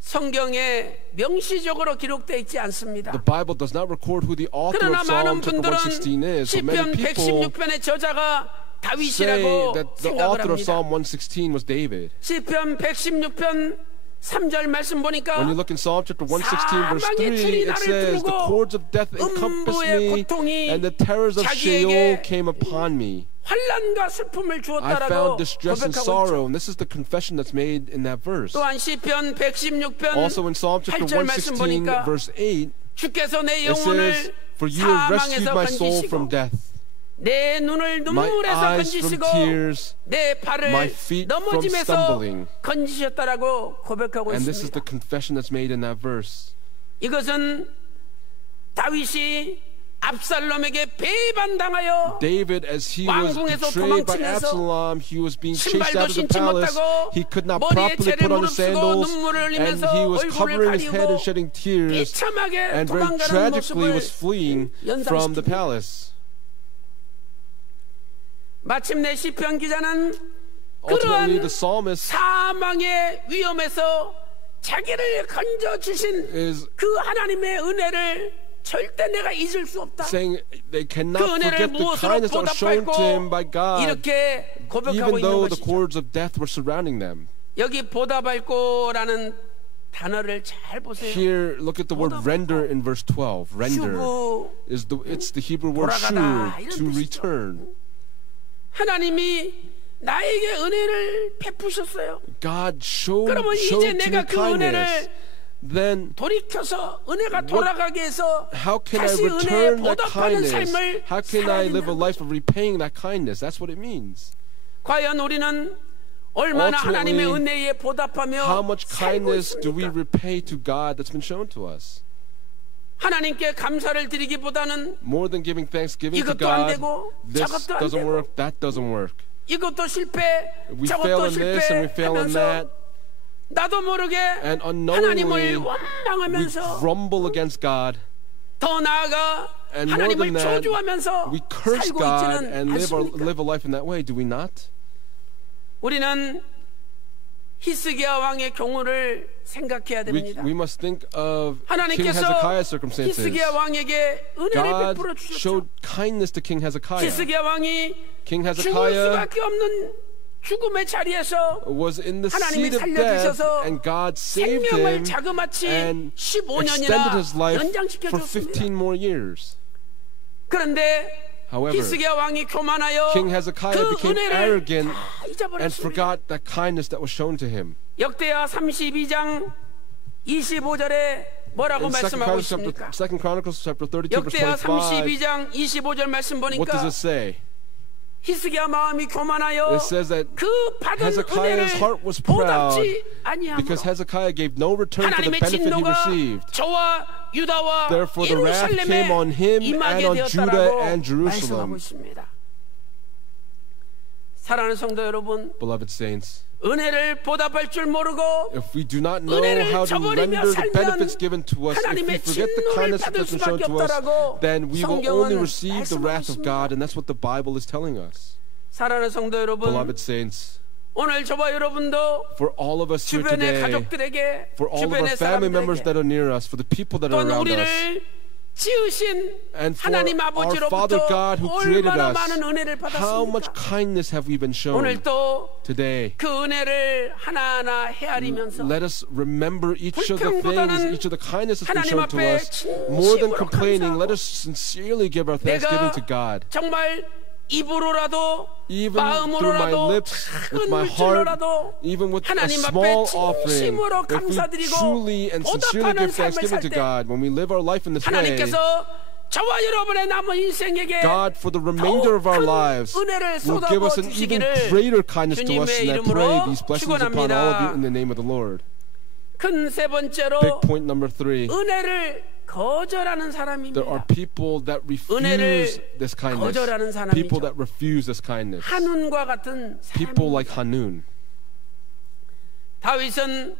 성경에 명시적으로 기록되어 있지 않습니다. The Bible does not record who the author 그러나 of Psalm 많은 chapter 분들은 116 is. So 시편 many people 116편의 저자가 say 다윗이라고 that the 생각을 author of 합니다. Psalm 116 was David. 시편 116편 3절 말씀 보니까 When you look in Psalm chapter 116 verse 3, it says, "The cords of death encompassed me, and the terrors of Sheol came upon me. 환난과 슬픔을 I 주었다라고 found distress and 고백하고 sorrow." 있죠. And this is the confession that's made in that verse. 또한 시편 116편 Also in Psalm chapter 8절 말씀 116 보니까 verse 8, 주께서 내 it says, 영혼을 "For you have rescued 사망에서 my soul from 건지시고 death, 내 눈을 my 눈물에서 eyes from 건지시고 tears, 내 발을 my feet from 넘어짐에서 stumbling." 건지셨다라고 고백하고 And this is the 있습니다. confession that's made in that verse. 이것은 다윗이 압살롬에게 배반당하여 David, as he was 왕궁에서 betrayed by 도망치면서 Absalom, he was being chased 신발도 out of the 신지 palace. 못하고 He could not 머리에 properly 채를 put on his 무릅쓰고 sandals, 눈물을 and 흘리면서 he was 얼굴을 covering his head and 가리고 shedding tears, 비참하게 and very 도망가는 tragically was 모습을 fleeing from the 연상시킵니다. palace. 마침내 시편 기자는 Ultimately, 그러한 the psalmist 사망의 위험에서 자기를 건져주신 is 그 하나님의 은혜를 절대 내가 잊을 수 없다. saying they 그 cannot 은혜를 forget the 무엇으로 kindness that was shown to him by 보답할고 God, 이렇게 고백하고 even 있는 though the 것이죠. cords of death were surrounding them. 여기 보답할고라는 단어를 잘 보세요. Here, look at the word render in verse 12. Render is it's the Hebrew word 돌아가다, shuv, 이런 to 뜻이죠. return. 하나님이 나에게 은혜를 베푸셨어요. God showed 그러면 이제 to me 내가 그 kindness. 은혜를 Then 돌이켜서 은혜가 돌아가게 해서 how can I 다시 은혜에 return that 보답하는 kindness? 삶을 How can I live a 살아야 life of repaying that kindness? That's what it means. 과연 우리는 얼마나 하나님의 Ultimately, 은혜에 보답하며 How much 살고 kindness do we 있습니까? repay to God that's been shown to us? 하나님께 감사를 드리기보다는 More than giving thanksgiving to 이것도 안 God, 되고 this 저것도 안 doesn't 되고 work, that doesn't work. 이것도 실패 We fail 저것도 in this and we fail in that. 실패하면서 나도 모르게 And 하나님을 unknowingly, we 원망하면서 grumble against God. 더 나아가 And more 하나님을 than that, 저주하면서 we curse 살고 God 있지는 and 않습니까? live a life in that way, do we not? 우리는 히스기야 왕의 경우를 생각해야 됩니다. We must think of King 하나님께서 Hezekiah's circumstances. 히스기야 왕에게 은혜를 God 베풀어 주셨죠. showed kindness to King Hezekiah. 히스기야 왕이 King 죽을 Hezekiah 수밖에 없는 죽음의 자리에서 was in the 하나님이 seat of death, 살려주셔서 and God saved 생명을 him 자그마치 and extended 15년이나 his life 연장시켜 for 줬습니다. 15 more years. 그런데 However, 히스기야 왕이 교만하여 King Hezekiah 그 became 은혜를 arrogant 다 and 잊어버렸습니다. forgot that kindness that was shown to him. 역대하 32장 25절에 뭐라고 In 말씀하고 있습니까? 2 Chronicles chapter 32 verse 역대하 25, 32장 25절 말씀 what does 보니까 it say? 히스기야 마음이 교만하여 It says that 그 받은 Hezekiah's 은혜를 heart was proud 보답지 because 아니하므로 Hezekiah gave no return for the 하나님의 benefit he 진노가 received. 저와 유다와 Therefore the wrath came on 예루살렘에 him 임하게 and on Judah 되었다라고 and Jerusalem. 말씀하고 있습니다. 사랑하는 성도 여러분, Beloved saints, 은혜를 보답할 줄 모르고 if we do not know 은혜를 how to 저버리며 render the 살면 benefits given to us, if we 하나님의 forget the 진노를 kindness 받을 that's been shown 수밖에 to us, 없다라고 then we will only 성경은 receive the wrath of 말씀하고 God, 있습니다. and that's what the Bible is telling us. 사랑하는 성도 여러분, Beloved saints, 오늘 저와 여러분도 for all of us here 주변의 today, 가족들에게 for all of our 주변의 family members 사람들에게 that are near us, for the people that are 또는 around us, 우리를 지으신 and for 하나님 our Father 아버지로부터 God who created 얼마나 us, 많은 은혜를 how much 받았습니까? kindness have we been shown 오늘 또 today? 그 은혜를 하나하나 헤아리면서 Let us remember each of the things, 불평보다는 each of the kindness that's been 하나님 shown to 앞에 us. More than 진심으로 complaining, 감사하고 let us sincerely give our thanksgiving 내가 to God. 정말 입으로라도 even through my 마음으로라도 lips, with 큰 my heart, 물질로라도 even with a 하나님 앞에 small offering, 진심으로 if we 감사드리고 truly and sincerely 보답하는 give 삶을 thanksgiving to 살 때 God, when we live our life in this way, 하나님께서 저와 여러분의 남은 인생에게 God, for the remainder of our lives, will give us an even greater kindness to us, and I pray these blessings upon all of you in the name of the Lord. 큰 세 번째로 Big point number 3. 은혜를 거절하는 사람입니다. There are people that refuse this kindness. People that refuse this kindness. 한운과 같은 People 사람입니다. like Hanun. 다윗은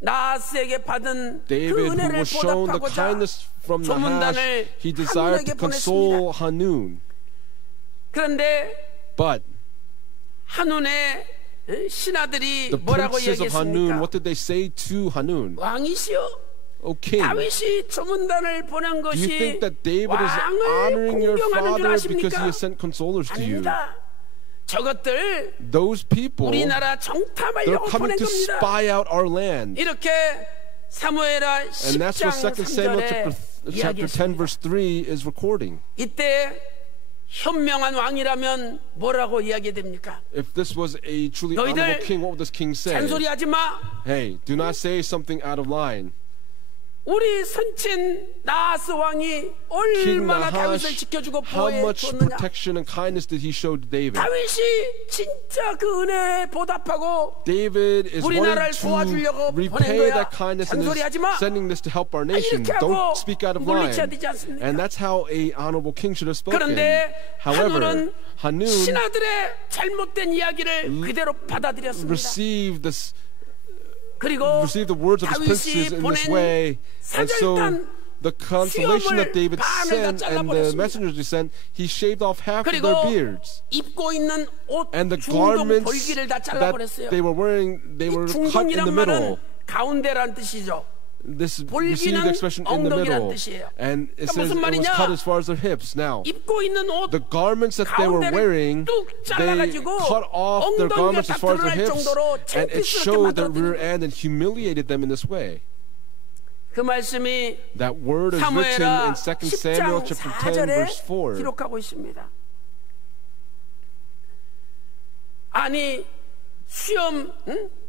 나하스에게 받은 그 David, who 은혜를 was shown the 보답하고자 kindness from Nahash, he desired to 한운에게 console 보냈습니다. Hanun. 그런데 But 한운의 신하들이 the 뭐라고 princes of Hanun, 얘기했습니까? what did they say to Hanun? 왕이시여, O king, 다윗이 조문단을 보낸 do you 것이 think that David is 왕을 honoring your 공경하는 줄 father because he 아십니까? has sent consolers to you? 아닙니다. 저것들 Those people, 우리나라 they're 정탐하려고 coming 보낸 to 겁니다. spy out our land. 이렇게 사무엘하 And that's what 10장 2 Samuel 3절에 chapter 10 이야기했습니다. verse 3 is recording. 이때 현명한 왕이라면 뭐라고 이야기됩니까? If this was a truly honorable 너희들 king, what would this king say? 잔소리하지 마. Hey, do not say something out of line. 우리 선친 나하스 왕이 King 얼마나 다윗을 Nahash, 지켜주고 how much 보호해줬느냐. protection and kindness did he show to David? 다윗이 진짜 그 은혜에 보답하고 David is 우리나라를 wanting to 도와주려고 보낸 repay 거야. that kindness and 잔소리하지 마. is sending this to help our nation. 이렇게 하고 Don't speak out of line. 물리쳐야 되지 않습니까? And that's how a honorable king should have spoken. 그런데 However, Hanun 신하들의 잘못된 이야기를 그대로 받아들였습니다. received 그리고 the words of his princes in this way, and so the consolation that David sent and the messengers he sent, he shaved off half of their beards. 입고 있는 옷 And the 중동 garments 볼기를 다 that 잘라버렸어요. they were wearing, they were cut in 중동이란 the 말은 middle. 가운데란 뜻이죠. This received the expression in the middle, and it says it was cut as far as their hips. Now, 입고 있는 옷 the garments that they were wearing, they cut off their garments as far as their hips, and it showed their rear end and humiliated them in this way. 그 말씀이 That word is written in 사무엘하 2 Samuel 10장 chapter 10 verse 4. 4절에 기록하고 있습니다. 아니 수염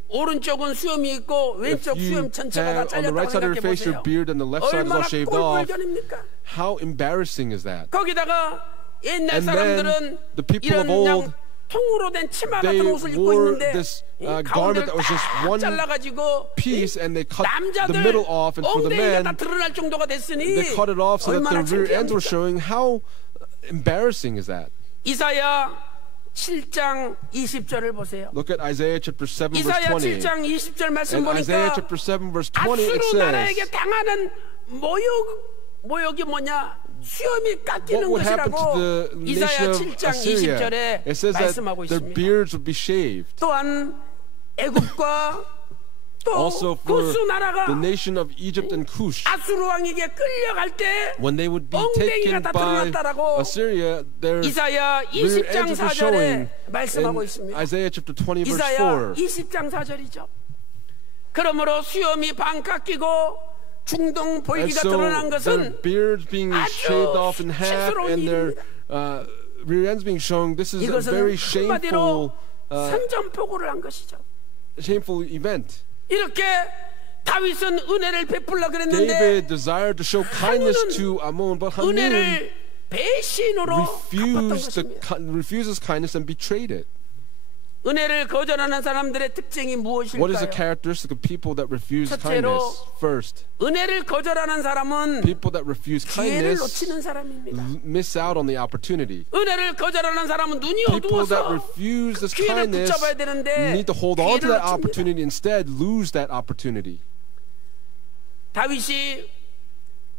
오른쪽은 수염이 있고 왼쪽 If you 수염 전체가 다 have on the right 잘렸다고 side of your 생각해 face your 보세요. beard and the left side is all 얼마나 shaved off, 꼴불견입니까? how embarrassing is that? 거기다가 옛날 And 사람들은 then the people of 이런 old, 그냥 통으로 된 치마 they 같은 옷을 입고 wore 있는데 this 이 garment 가운데를 that was just 다 one 잘라가지고 piece, and they cut the 남자들 middle off, and for the 엉덩이가 다 men, 드러날 정도가 됐으니 they cut it off so that 얼마나 their rear ends were 창피합니까? showing. How embarrassing is that? 이사야 7장 20절을 보세요. Look at Isaiah chapter 7 verse 이사야 20. 7장 20절 말씀 In Isaiah 보니까 chapter 7 verse 20 it 아수르 나라에게 says, 당하는 모욕이 뭐냐? 수염이 what 깎이는 would happen to 것이라고 the 이사야 nation of 7장 Assyria? 20절에 It says that 말씀하고 their 있습니다. beards would be shaved. 또한 애굽과 또 Also for 구스 나라가 the nation of Egypt and Cush, 아수르 왕에게 끌려갈 때 when they would be 엉덩이가 taken 다 by 드러났다라고 Assyria, their 이사야 rear 20장 ends would be showing 4절에 말씀하고 in 있습니다. Isaiah chapter 20 verse 이사야 4. 20장 4절이죠. 그러므로 수염이 반 깎이고 중동 And 볼기가 so 드러난 their 것은 beards being 아주 shaved off in half 실수로운 and their rear ends being shown, this is a very 이것은 한마디로 shameful 선전포고를 한 것이죠. event. 이렇게 다윗은 은혜를 베풀라 그랬는데 David desired to show kindness to Ammon, but Hanun 은혜를 배신으로 갚았던 것입니다. refuses kindness and betrayed it. 은혜를 거절하는 사람들의 특징이 What is the 무엇일까요? characteristic of people that refuse 첫째로, kindness? First, 은혜를 거절하는 사람은 people that refuse 기회를 kindness 놓치는 사람입니다. miss out on the opportunity. 은혜를 거절하는 사람은 눈이 People that 어두워서 refuse this 기회를 kindness 붙잡아야 되는데 need to hold on to 기회를 that 놓칩니다. opportunity, instead lose that opportunity. 다윗이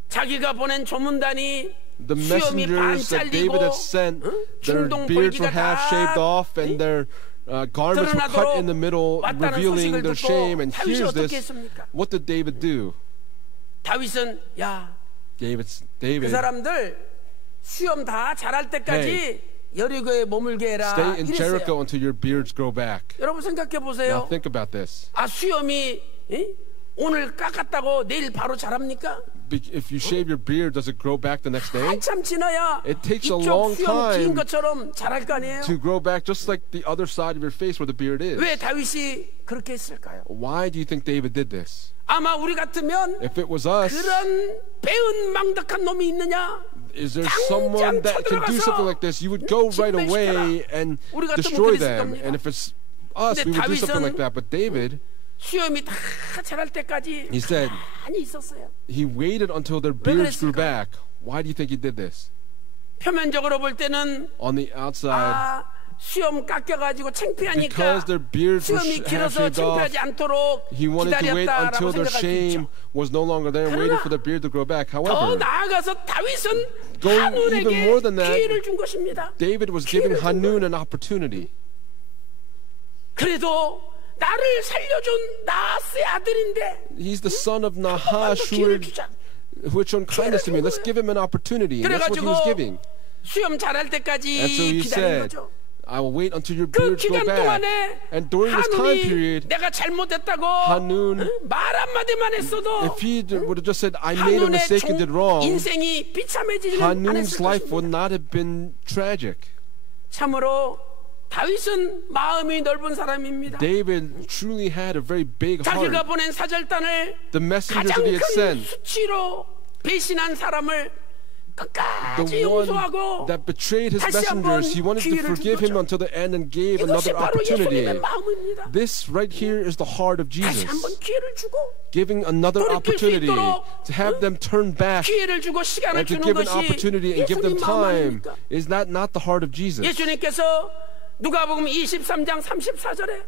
자기가 보낸 조문단이 The 수염이 반 messengers that David 잘리고 had sent, their 중동 beards were 볼기가 half shaved 다 off, and their garments were cut in the middle, 왔다는 revealing 소식을 their 듣고 shame. And 다윗이 here's 어떻게 this. 했습니까? What did David do? 다윗은 야, 그 David, 사람들 수염 다 자랄 때까지 여리고에 머물게 해라. stay in Jericho 이랬어요. until your beards grow back. 여러분 생각해 Now 보세요. think about this. 아 수염이 오늘 깎았다고 내일 바로 자랍니까? If you shave your beard, does it grow back the next day? 한참 지나야 It takes a 이쪽 long 수염 긴 time 것처럼 자랄 거 아니에요? to grow back just like the other side of your face where the beard is. 왜 다윗이 그렇게 했을까요? Why do you think David did this? 아마 우리 같으면 If it was us, 그런 배은 망덕한 놈이 있느냐? is there someone that can do something like this? You would go right away and destroy them. And if it's us, we would do something like that. But David, 수염이 다 자랄 때까지 he said, 많이 있었어요. he waited until their beards grew back. Why do you think he did this? 표면적으로 볼 때는 On the outside, 수염 깎여가지고 창피하니까 because their beards were 수염이 길어서 half shaved off, 창피하지 않도록 he wanted to wait 기다렸다라고 until their 생각할 수 shame 있죠. was no longer there and waited for their beard to grow back. 더 However, 나아가서 다윗은 going even 한운에게 more than that, 기회를 준 것입니다. David was giving Hanun an opportunity. 그래도 나를 살려준 나스의 아들인데 He's the son of Nahash who had shown kindness to me. Let's give him an opportunity. And that's what he was giving. 수염 자랄 때까지 And so he 기다린 said, 거죠. I will wait until your 그 beards grow 기간 back. 동안에 And during this time period, 내가 잘못했다고 Hanun, 말 한마디만 했어도 if he would have just said, I made a mistake and did wrong, 인생이 비참해지지는 Hanun's 않았을 life 것입니다. would not have been tragic. 참으로 다윗은 마음이 넓은 사람입니다. David truly had a very big 자기가 heart. 보낸 사절단을 The messengers 가장 that he had 큰 sent, 수치로 배신한 사람을 끝까지 the one 용서하고 that betrayed his 다시 한번 messengers, he wanted to 기회를 준 forgive him 거죠. until the end and gave 이것이 another 바로 opportunity. 예수님의 마음입니다. This right here is the heart of 다시 Jesus. 한번 기회를 주고 Giving another 돌이킬 수 opportunity 있도록, to have them turn back 기회를 주고 시간을 and to 주는 give an 것이 opportunity and give them 예수님 time. 마음 아닙니까? Is that not the heart of Jesus? 예수님께서 누가복음 23장 34절에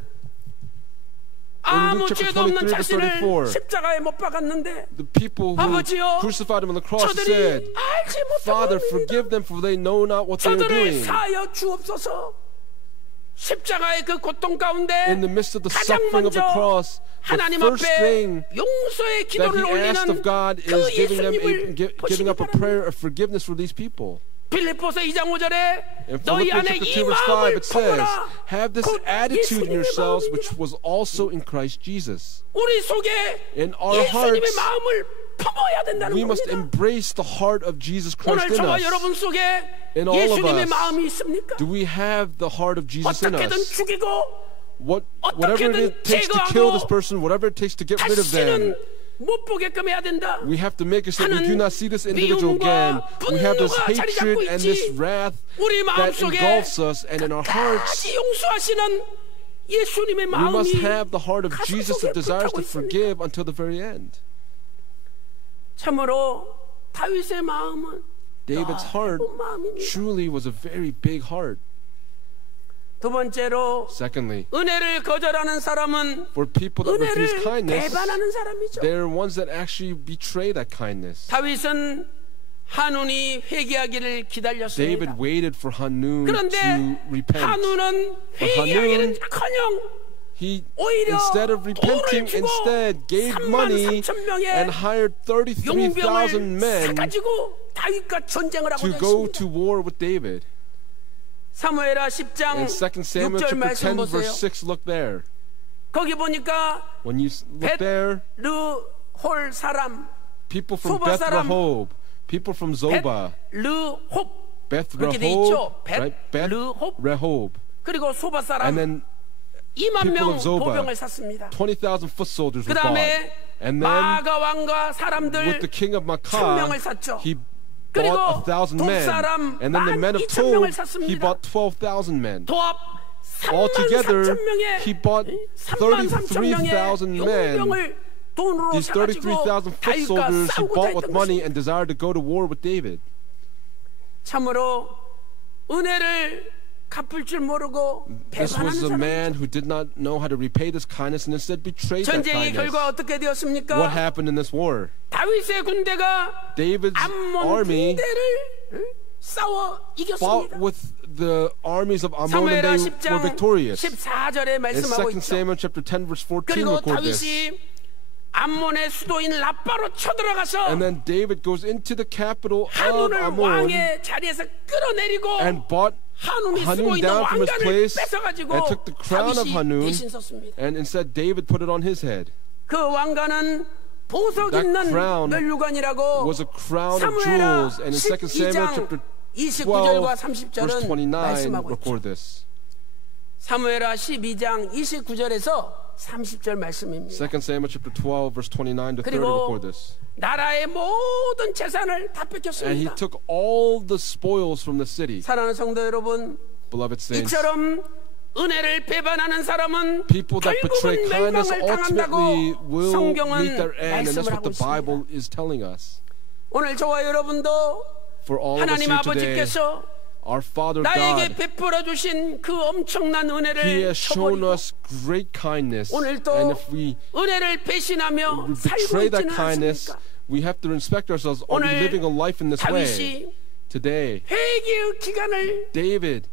아무 Luke chapter 죄도 없는 23 verse 자신을 34, 십자가에 못 박았는데 the people who 아버지여, crucified him on the cross 저들이 said, 알지 Father, 못하옵니다. forgive them for they know not what they are 저들을 doing. 사하여 주옵소서. 십자가의 그 고통 가운데 In the midst of the 가장 suffering of 먼저 the cross, the 하나님 first 앞에 thing 용서의 that 기도를 he asked 올리는 of God 그 is giving them 예수님을 giving 보시기 up a 바랍니다. prayer of forgiveness for these people. 빌립보서 2장 5절에 In 너희 Philippians 안에 chapter 이 2 verse 5 마음을 it says, 품어라. have this 곧 attitude in 예수님의 yourselves which 마음이니라. was also in Christ Jesus. 우리 속에 In our 예수님의 hearts, 마음을 품어야 된다는 we must 겁니다. embrace the heart of Jesus Christ 오늘 in 저와 us. 여러분 속에 In all of 예수님의 us, 마음이 있습니까? do we have the heart of Jesus in 어떻게든 us? 죽이고 Whatever it takes to kill this person, whatever it takes to get rid of them, 다시는 못 보게끔 해야 된다. we have to make it so we do not see this individual again. We have this hatred and this wrath 우리 마음 that 속에 engulfs us, and in our hearts, 끝까지 용서하시는 예수님의 we must 마음이 have the heart of 가슴 Jesus 속에 that desires 불타고 to 있습니다. forgive until the very end. 참으로 다윗의 마음은 David's heart 넓은 마음입니다. truly was a very big heart. 두 번째로 Secondly, 은혜를 거절하는 사람은 for people that refuse 은혜를 kindness, 배반하는 사람이죠. they're ones that actually betray that kindness. 다윗은 한운이 회개하기를 기다렸습니다. David waited for Hanun 그런데 to repent. 한운은 회개하기는커녕 He, 오히려 instead of repenting, 돈을 주고 instead gave money 33,000명의 and hired 33,000 용병을 men 사가지고 다윗과 전쟁을 하고 to go 있습니다. to war with David. 사무엘하 10장 In 2 Samuel 6절 chapter 말씀 10 보세요. verse 6, look there. 거기 보니까 When you look there, 벳르홀 사람 people from 소바 Beth 사람, Rehob, people from Zobah, 벳르홉 Beth 그렇게 돼 Rehob, 있죠. right? Beth 벳르홉 Rehob, 그리고 소바 사람 and then 2만 people 명 of Zobah, 보병을 샀습니다. 20,000 foot soldiers 그 were bought. 다음에 And then 마가 왕과 사람들 with the king of 1,000명을 Makkah, 샀죠. he 그리고 bought 1,000 men. 돕사람 And then the men of 12,000명을 Tob, 샀습니다. he bought 12,000 men. 도합 Altogether, 33,000명의 he bought 33,000 men. 용병을 돈으로 These 사가지고 33,000 foot 다윗과 soldiers he 싸우고 bought with 다녔던 money 것입니다. and desired to go to war with David. 참으로 은혜를 갚을 줄 모르고 This was 배반하는 a man 사람이죠. who did not know how to repay this kindness and instead betrayed that 전쟁의 kindness. 결과 어떻게 되었습니까? What happened in this war? 다윗의 군대가 David's 암몬 army 군대를 싸워 fought 이겼습니다. with the armies of Ammon and 사무엘하 they were 10장 victorious. 14절에 In 말씀하고 2 있죠. Samuel chapter 10 verse 14 그리고 record this. 다윗이 암몬의 수도인 라빠로 쳐들어가서 And then David goes into the capital of 한운을 Ammon 왕의 자리에서 끌어내리고 and bought 한운이 쓰고 Hanun 있는 down from his 왕관을 place 뺏어가지고 and took the crown of 다윗이 Hanun 대신 썼습니다. and instead David put it on his head. 그 왕관은 보석 있는 면류관이라고 사무엘하 12장 29절과 30절은 말씀하고 있죠. 사무엘하 12장 29절에서 30절 말씀입니다. 2 Samuel chapter 12 verse 29 to 30 record this. 나라의 모든 재산을 다 뺏겼습니다. And he took all the spoils from the city. 사랑하는 성도 여러분, Beloved saints, 이처럼 은혜를 배반하는 사람은 people that betray 결국은 kindness 멸망을 ultimately 당한다고 will 성경은 meet their end, and that's 말씀을 what 하고 the Bible 있습니다. is telling us. 오늘 저와 여러분도 For all of us 하나님 here today, 아버지께서 our Father 나에게 God, 베풀어 주신 그 엄청난 He 은혜를 has shown 쳐버리고 us great kindness, and 오늘도 if we 은혜를 배신하며 살고 betray that 있지는 kindness, 않습니까? we have to inspect ourselves. Are we 오늘 living a life in this way? 다윗이 Today, 회개의 기간을 David,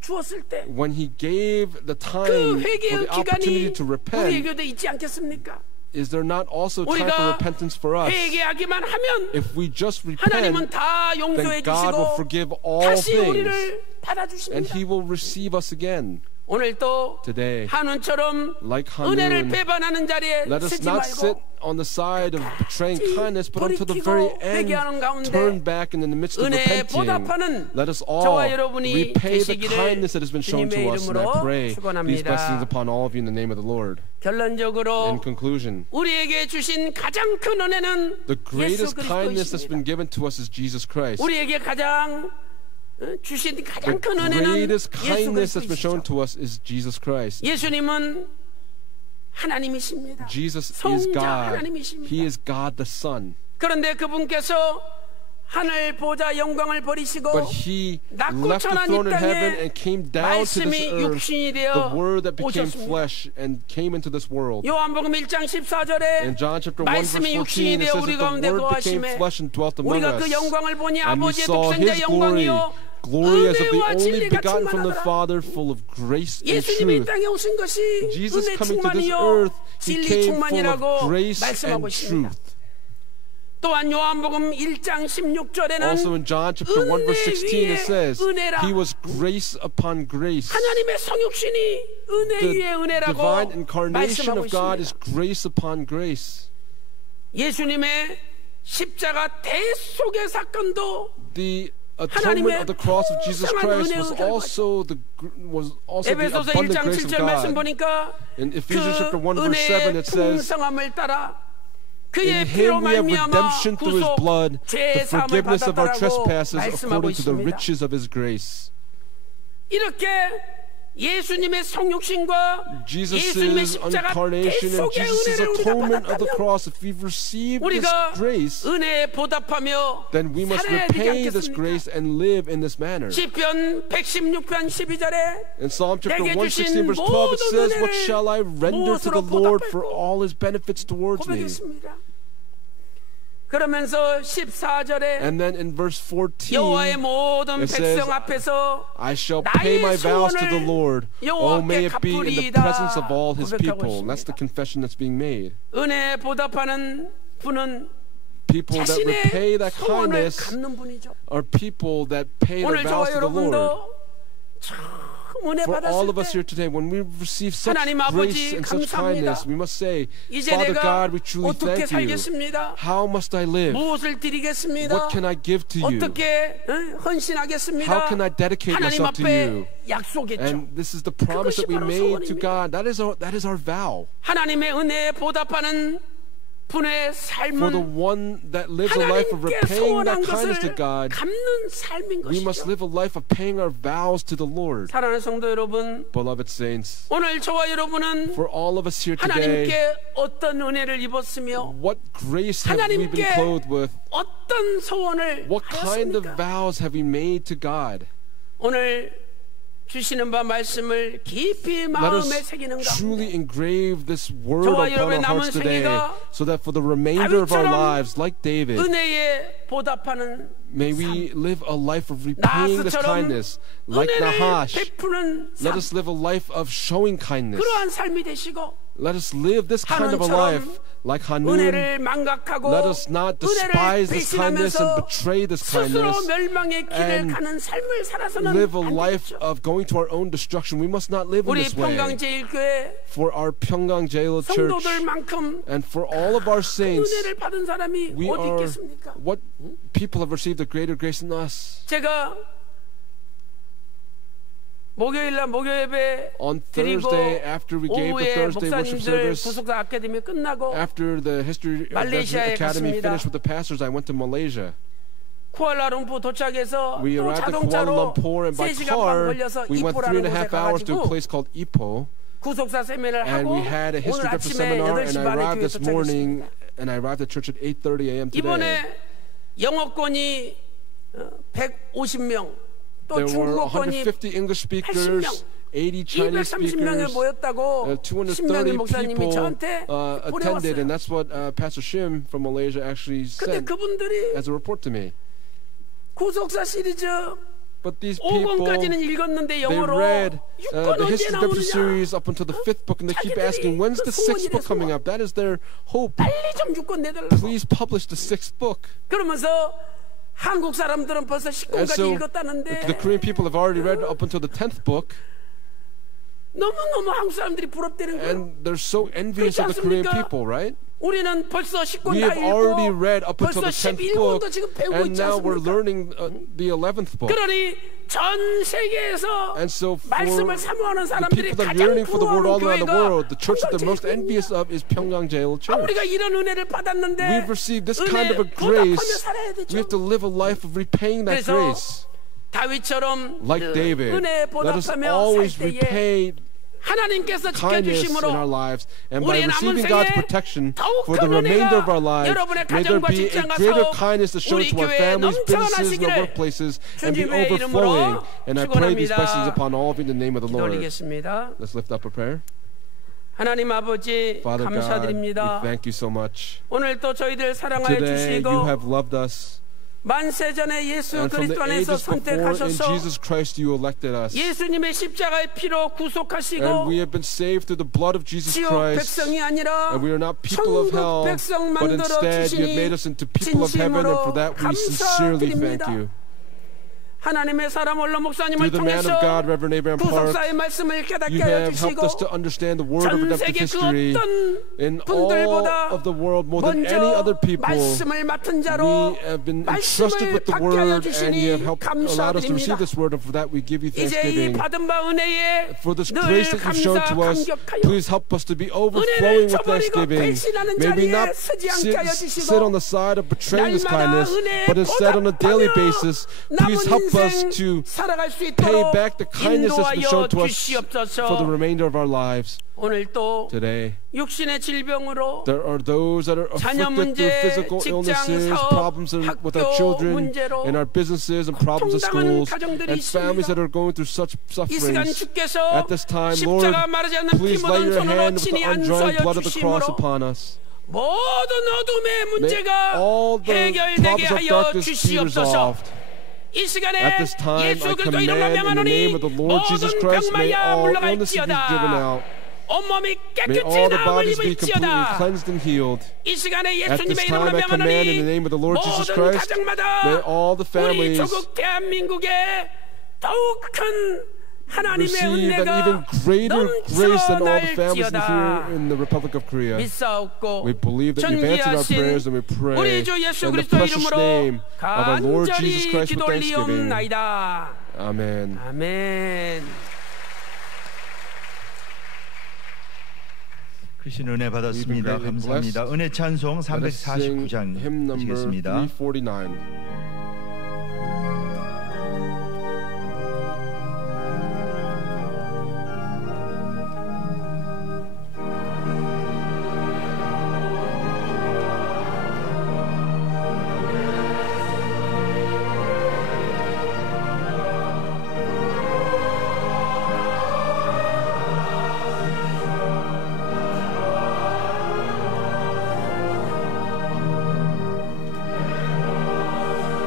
주었을 때 그 when he gave the time for 회개의 the opportunity 기간이 to repent, 우리에게도 있지 않겠습니까? is there not also time for 우리가 repentance for us? 회개하기만 하면 If we just 하나님은 repent, 다 용서해 then God will 주시고 forgive all 다시 things, 우리를 and 받아주십니다. He will receive us again. 오늘도 Today, 한운처럼 like 은혜를 Hanun, 배반하는 자리에 let us 서지 not sit 말고 on the side of betraying kindness, but until the 돌이키고 very end, 회개하는 가운데 turn back, and in the midst of 은혜에 repenting, 보답하는 let us all 저와 여러분이 repay the 되시기를 kindness that has been shown to 주님의 us. And I 이름으로 pray these blessings 축원합니다. upon all of you in the name of the Lord. 결론적으로 In conclusion, 우리에게 주신 가장 큰 은혜는 the greatest 예수 kindness that's been 그리스도이십니다. given to us is Jesus Christ. 우리에게 가장 주신 The 가장 큰 은혜는 greatest 예수 kindness that's been shown 그리스도이시죠. to us is Jesus Christ. 예수님은 하나님이십니다. Jesus is 성자 God. 하나님이십니다. He is God the Son. 그런데 그분께서 하늘 보좌 영광을 버리시고 But He 낮고 left the 천한 이 throne in heaven 땅에 and came down to this 말씀이 earth, 육신이 the 되어 Word that became 오셨습니다. flesh and came into this world. 요한복음 1장 14절에 In John chapter 1 verse 말씀이 14, 육신이 it 되어 says 우리 that 가운데 the Word became 거하심에 flesh and dwelt among 우리가 us. 그 영광을 보니 And we 아버지의 saw 독생자 His glory, 영광이요 glory as of the 은혜와 only 진리가 begotten from the 충만하더라. Father, full of grace and 예수님이 이 truth. 땅에 오신 것이 Jesus 은혜 coming to this 충만이요 earth, He 진리 came full 충만이라고 of grace 말씀하고 and 있습니다. truth. 또한 요한복음 1장 16절에는 Also in John chapter 1 verse 16 it says, 은혜라. He was grace upon grace. 하나님의 성육신이 은혜 위에 The 은혜라고 divine incarnation 말씀하고 of God is 있습니다. grace upon grace. 예수님의 십자가 대속의 사건도 The atonement of the cross of Jesus Christ was also the 에베소서 abundant 1장 grace of 7절 말씀 God. 보니까 In 그 Ephesians chapter 1 verse 7 은혜의 it says, 풍성함을 따라 In 그의 피로 Him we have 말미암아 redemption through His 구속 blood, the 제사함을 forgiveness of our 받았다라고 trespasses 말씀하고 according to the 있습니다. riches of His grace. 이렇게 예수님의 성육신과 Jesus' 예수님의 십자가 incarnation and 대속의 Jesus' 은혜를 우리가 atonement of the 받았다면 cross, if we've received this 우리가 grace, 은혜에 보답하며 then we must 살아야 되지 repay this 않겠습니까? grace and live in this manner. 시편 116편 12절에 In Psalm chapter 내게 116 주신 verse 12 it says, 모든 What shall I render to the 무엇으로 Lord 보답할꼬? for all His benefits towards me? 고백했습니다. 그러면서 14절에 And then in verse 14 여호와의 모든 it says, 백성 앞에서 I shall pay my vows to the Lord. Oh, may it be in the presence of all His people. That's the confession that's being made. 은혜에 보답하는 분은 People that repay 자신의 that 소원을 kindness 갚는 분이죠. are people that pay their 오늘 vows 저와 to the Lord. 여러분도 참 은혜 For all 받았을 of us here 때 today, when we receive such 하나님 grace 아버지 and such 감사합니다. kindness, we must say, 이제 Father 내가 God, we truly 어떻게 thank you. 살겠습니다. How must I live? 무엇을 드리겠습니다. What can I give to you? 어떻게 헌신하겠습니다. How can I dedicate 하나님 myself to you? 앞에 약속했죠. And this is the promise that we 바로 made to 소원입니다. God. That is our vow. 하나님의 은혜에 보답하는 분의 For the 삶은 one that lives a life of 하나님께 repaying that 소원한 kindness to 것을 God, 갚는 삶인 we must 것이죠. live a life of paying our vows to the Lord. 사랑하는 성도 여러분, Beloved saints, 오늘 저와 여러분은 for all of us here today, 하나님께 어떤 은혜를 입었으며 what grace have we been 하나님께 clothed with? 어떤 소원을 What kind of 하였습니까? vows have we made to God? 오늘 주시는 바 말씀을 깊이 Let 마음에 us 새기는 truly 가운데 engrave this word 저와 upon our 여러분의 hearts 남은 today, 생애가 so that for the remainder of our 다윗처럼 lives, like David, 은혜에 보답하는 may we live a life of repaying this 나하스처럼 kindness. Like 은혜를 Nahash, 베푸는 let 삶, us live a life of showing kindness. 그러한 삶이 되시고 Let us live this kind of a life like Hanun, 은혜를 망각하고 let us not despise this kindness and betray this kindness 스스로 멸망의 길을 가는 삶을 살아서는 live a 안 life 되죠. of going to our own destruction. We must not live in 우리 this way. 평강제일교회 For our Pyeonggang Jail Church 성도들만큼 and for all of our saints, 은혜를 받은 사람이 we 어디 are 있겠습니까? what people have received a greater grace than us. 제가 목요일날 목요예배 On 드리고 Thursday, after we gave the 오후에 Thursday worship 목사님들 service, 구속사 아카데미 끝나고 after the History 말레이시아에 Academy 갔습니다. finished with the pastors, I went to Malaysia. 쿠알라룸푸 도착해서 We 또 arrived at Kuala 자동차로 Lumpur, and by 3시간 반 car, 걸려서 we went 이포라는 3.5 곳에 hours to a 가가지고 place called Ipoh. 구속사 세미나를 And 하고 we had a 오늘 history 아침에 seminar, and 8시 I 반에 arrived 교회 this morning, 도착했습니다. and I arrived at church at 8:30 a.m. today. 이번에 영어권이 150명, 또 There were 중국어권이 150 English 80명, speakers, 80 Chinese 230명에 speakers, 모였다고 230 신명일 목사님이 people 저한테 attended, 보내왔어요. and that's what Pastor Shim from Malaysia actually 근데 sent 그분들이 as a report to me. 구속사 시리즈 But these people, 5권까지는 읽었는데 they 영어로 read 6권 the 언제 history of the 나오느냐? series up until the 5th book, and they keep asking, when's the 6th book coming up? That is their hope. 빨리 좀 6권 내달라고. Please publish the 6th book. 그러면서 한국 사람들은 벌써 And 10권까지 so 읽었다는데 the Korean people have already read up until the 10th book, 너무너무 한국 사람들이 부럽다는 거예요. and they're so envious of the Korean people, right? 우리는 벌써 10권 We 다 have already 읽고 read up until 벌써 the 10th book, 11권도 지금 배우고 and 있지 now we're 않습니까? learning the 11th book. 그러니 전 세계에서 And so for 말씀을 사모하는 the 사람들이 people that are 가장 yearning for the word all 부러워하는 around the 교회가 world, the church that they're most 평강제일교회입니다. envious of is Pyeonggang Jail Church. 우리가 이런 은혜를 받았는데 We've received this kind 은혜 of a 보답하며 grace. 살아야 We have 되죠. to live a life of repaying that 그래서 grace. 다윗처럼 Like David, 은혜 let us 보답하며 always 살 때에 repay 하나님께서 kindness in our 지켜주심으로 lives, and by 우리의 남은 receiving God's 생에 protection 더욱 for the 큰 remainder of our 은혜가 lives, 여러분의 may there 가정과 be a 직장 greater 가서 kindness to show 우리 to our 교회에 families, businesses, and 넘쳐나시기를 our workplaces, and be 주님의 overflowing. 이름으로 And I pray these 축원합니다. blessings upon all of you in the name of the Lord. 기도드리겠습니다. Let's lift up a prayer. 하나님 아버지 Father God, we 감사드립니다. thank you so much. 오늘 또 저희들 사랑하여 Today, you 주시고 have loved us. 만세전에 예수 And from 그리스도 the 안에서 ages before, in 선택하셔서 Jesus Christ, you elected us. 예수님의 십자가의 피로 And 구속하시고 we have been saved through the blood of Jesus 지옥 Christ. 백성이 아니라 And we are not people of 천국 hell, 백성 but 만들어 instead you have 주시니 made us into people of heaven, and for that we sincerely thank you. 하나님의 사람 올로 목사님을 Through the man 통해서 of God, Reverend Abraham Park, 구속사의 말씀을 깨닫게 you 하여 have helped 주시고 us to understand the word of 전 redemptive 세계 그 history. 어떤 In all 분들보다 of the world, more than any other 먼저 people, 말씀을 맡은 자로 we have been entrusted 말씀을 with the 받게 하여 word, and you 주시니 have helped allowed us to receive 감사드립니다. this word, and for that we give you 이제 이 thanksgiving. 받은 바 은혜에 For this 늘 grace that you've shown 감사 to us, 감격하여 please help us to be overflowing 은혜를 with 저버리고 thanksgiving. 배신하는 May we 자리에 not 서지 않게 하여 sit 주시고 on the side of betraying this 날마다 kindness, 은혜에 but instead on a daily 보답하며 basis, 남은 please help us 인생 to 살아갈 수 pay 있도록 back the kindness that's been 인도하여 shown to us 주시옵소서. for the remainder of our lives. 오늘 또 Today, 육신의 질병으로 there are those that are 자녀 afflicted through 문제, physical 직장, illnesses, 사업, problems with our 학교 children, 문제로 in our businesses, and problems at 고통당하는 schools, 가정들이 and families 있습니다. that are going through such 이 시간 sufferings. 주께서 At this time, Lord, 십자가 마르지 않는 피 please lay 묻은 your 손으로 hand with 친히 the undried 안수하여 blood of the cross 주심으로 upon us. 모든 어둠의 May 문제가 all the 해결되게 problems of 하여 darkness be 주시옵소서. resolved. 이 시간에 At this time, 예수 I 그리스도 이름으로 command in the 명하노니 name of the Lord Jesus 모든 Christ, may 병마야 all illnesses be driven 물러갈지어다. out. 온몸이 May 깨끗이 all the 나음을 bodies be completely 입을지어다. cleansed and healed. 이 시간에 At this 예수님의 time, 이름으로 I command in the 명하노니 name of the Lord Jesus 모든 Christ, 가정마다 may all the 우리 families 조국 대한민국에 더욱 큰 하나님의 receive an 은혜가 even greater grace than all the families 넘쳐날지어다. here in the Republic of Korea. 믿사옵고 We believe that you've answered our prayers, and we pray 우리 주 예수 in the 그리스도 precious 이름으로 name of our Lord Jesus 간절히 Christ with thanksgiving. 기도올리옵나이다. Amen. 아멘. 크신 은혜 받았습니다. 감사합니다. 은혜 찬송 Let us sing 349장 hymn number 하시겠습니다. 349. 주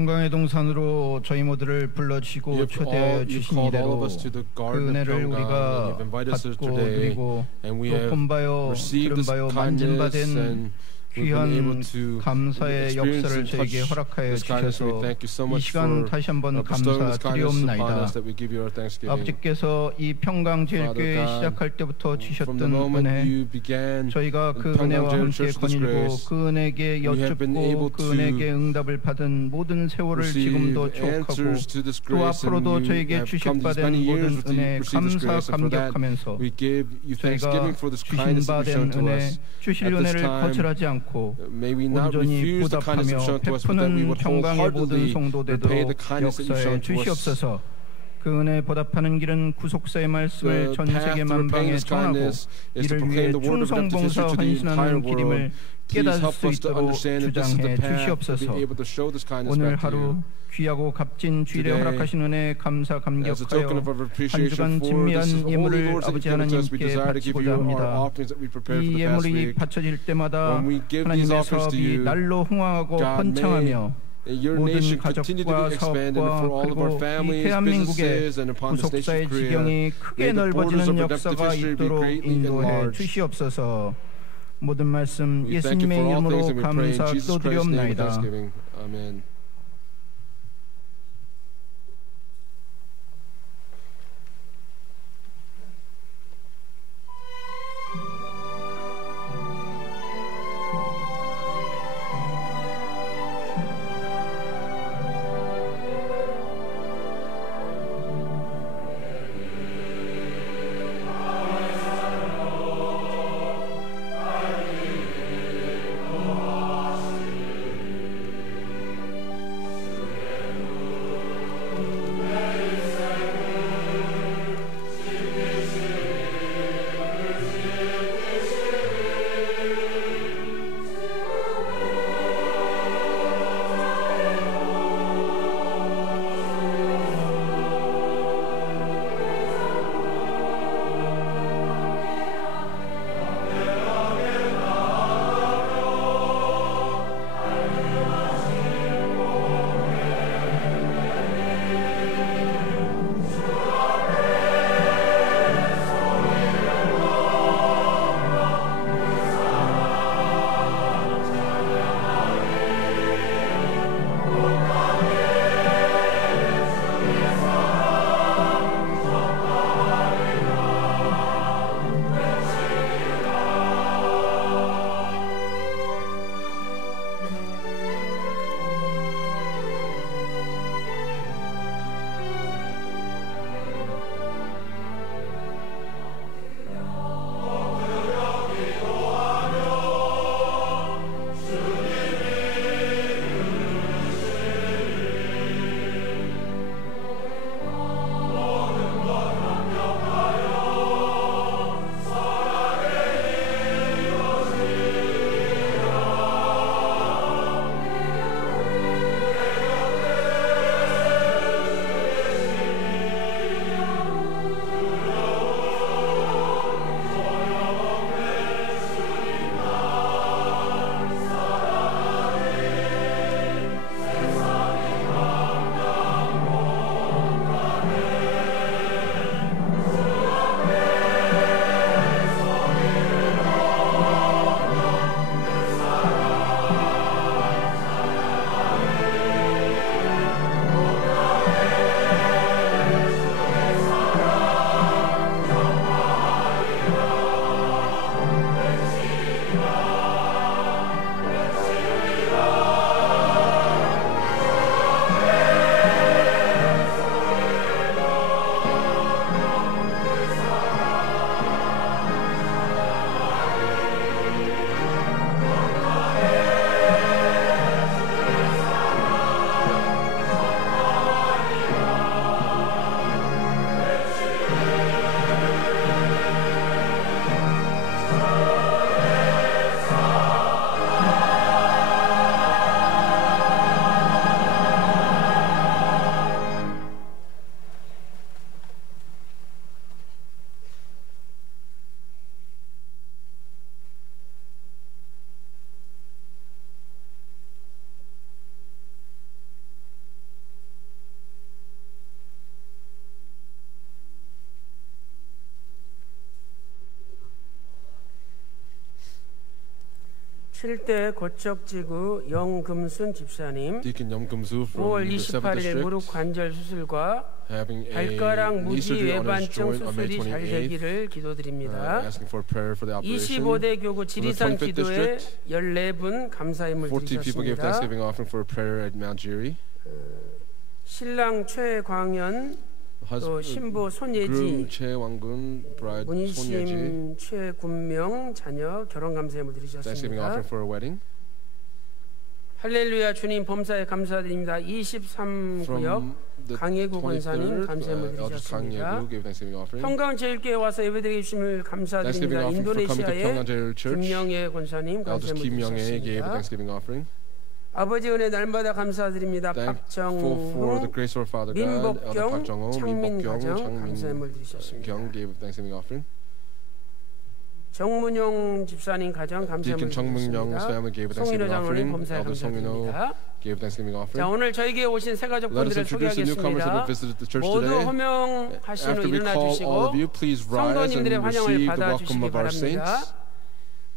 평강의 동산으로 저희 모두를 불러주시고 초대하여 주신 이대로 그 은혜를 우리가 받고 누리고 또 본바요 들은바요 만진바된 귀한 감사의 역사를 저에게 허락하여 주셔서 이 시간 다시 한번 감사드리옵나이다. 아버지께서 이 평강제일교회 시작할 때부터 주셨던 은혜, 저희가 그 은혜와 함께 거닐고 그 은혜에게 여쭙고 그 은혜에게 응답을 받은 모든 세월을 지금도 추억하고 또 앞으로도 저에게 주실 바 된 모든 은혜에 감사 감격하면서 저희가 주신 바 된 은혜, 주실 은혜를 거절하지 않고 온전히 보답하며 베푸는 평강의 모든 성도되도록 역사해 주시옵소서. 그 은혜 보답하는 길은 구속사의 말씀을 전 세계 만방에 전하고 이를 위해 충성봉사 헌신하는 길임을 깨달을 수 있도록 주장해 주시옵소서. 오늘 하루 귀하고 값진 주일에 허락하신 은혜에 감사 감격하여 한 주간 진미한 예물을 아버지 하나님께 바치고자 합니다. 이 예물이 바쳐질 때마다 하나님의 사업이 날로 흥황하고 번창하며 모든 가족과 사업과 그리고 이 대한민국의 구속사의 지경이 크게 넓어지는 역사가 있도록 인도해 주시옵소서. 모든 말씀 예수님의 이름으로 감사 기도드리옵나이다. 아멘. 7대 고척지구 영금순 집사님 5월 28일에 무릎 관절 수술과 발가락 무지 외반증 수술이 잘 되기를 기도드립니다. 25대 교구 지리산 기도에 14분 감사임을 드리셨습니다. 신랑 최광현 또 신부 손예지 문희심 최군명 자녀 결혼 감사임을 드리셨습니다. 할렐루야 주님 범사에 감사드립니다. 23구역 강예구 권사님 감사임을 드리셨습니다. 평강제일교회 와서 예배드리게 주심을 감사드립니다. 인도네시아의 김명예 권사님 감사임을 드리셨습니다. 아버지 은혜 날마다 감사드립니다. 박정우, 민복경, 창민 가정 감사임을 드리셨습니다. 정문용 집사님 가정 감사임을 드리셨습니다. 송인호 장로님 범사에 감사드립니다. 자, 오늘 저에게 오신 새 가족분들을 소개하겠습니다. 모두 호명하신 후 일어나 주시고 성도님들의 환영을 받아주시기 바랍니다.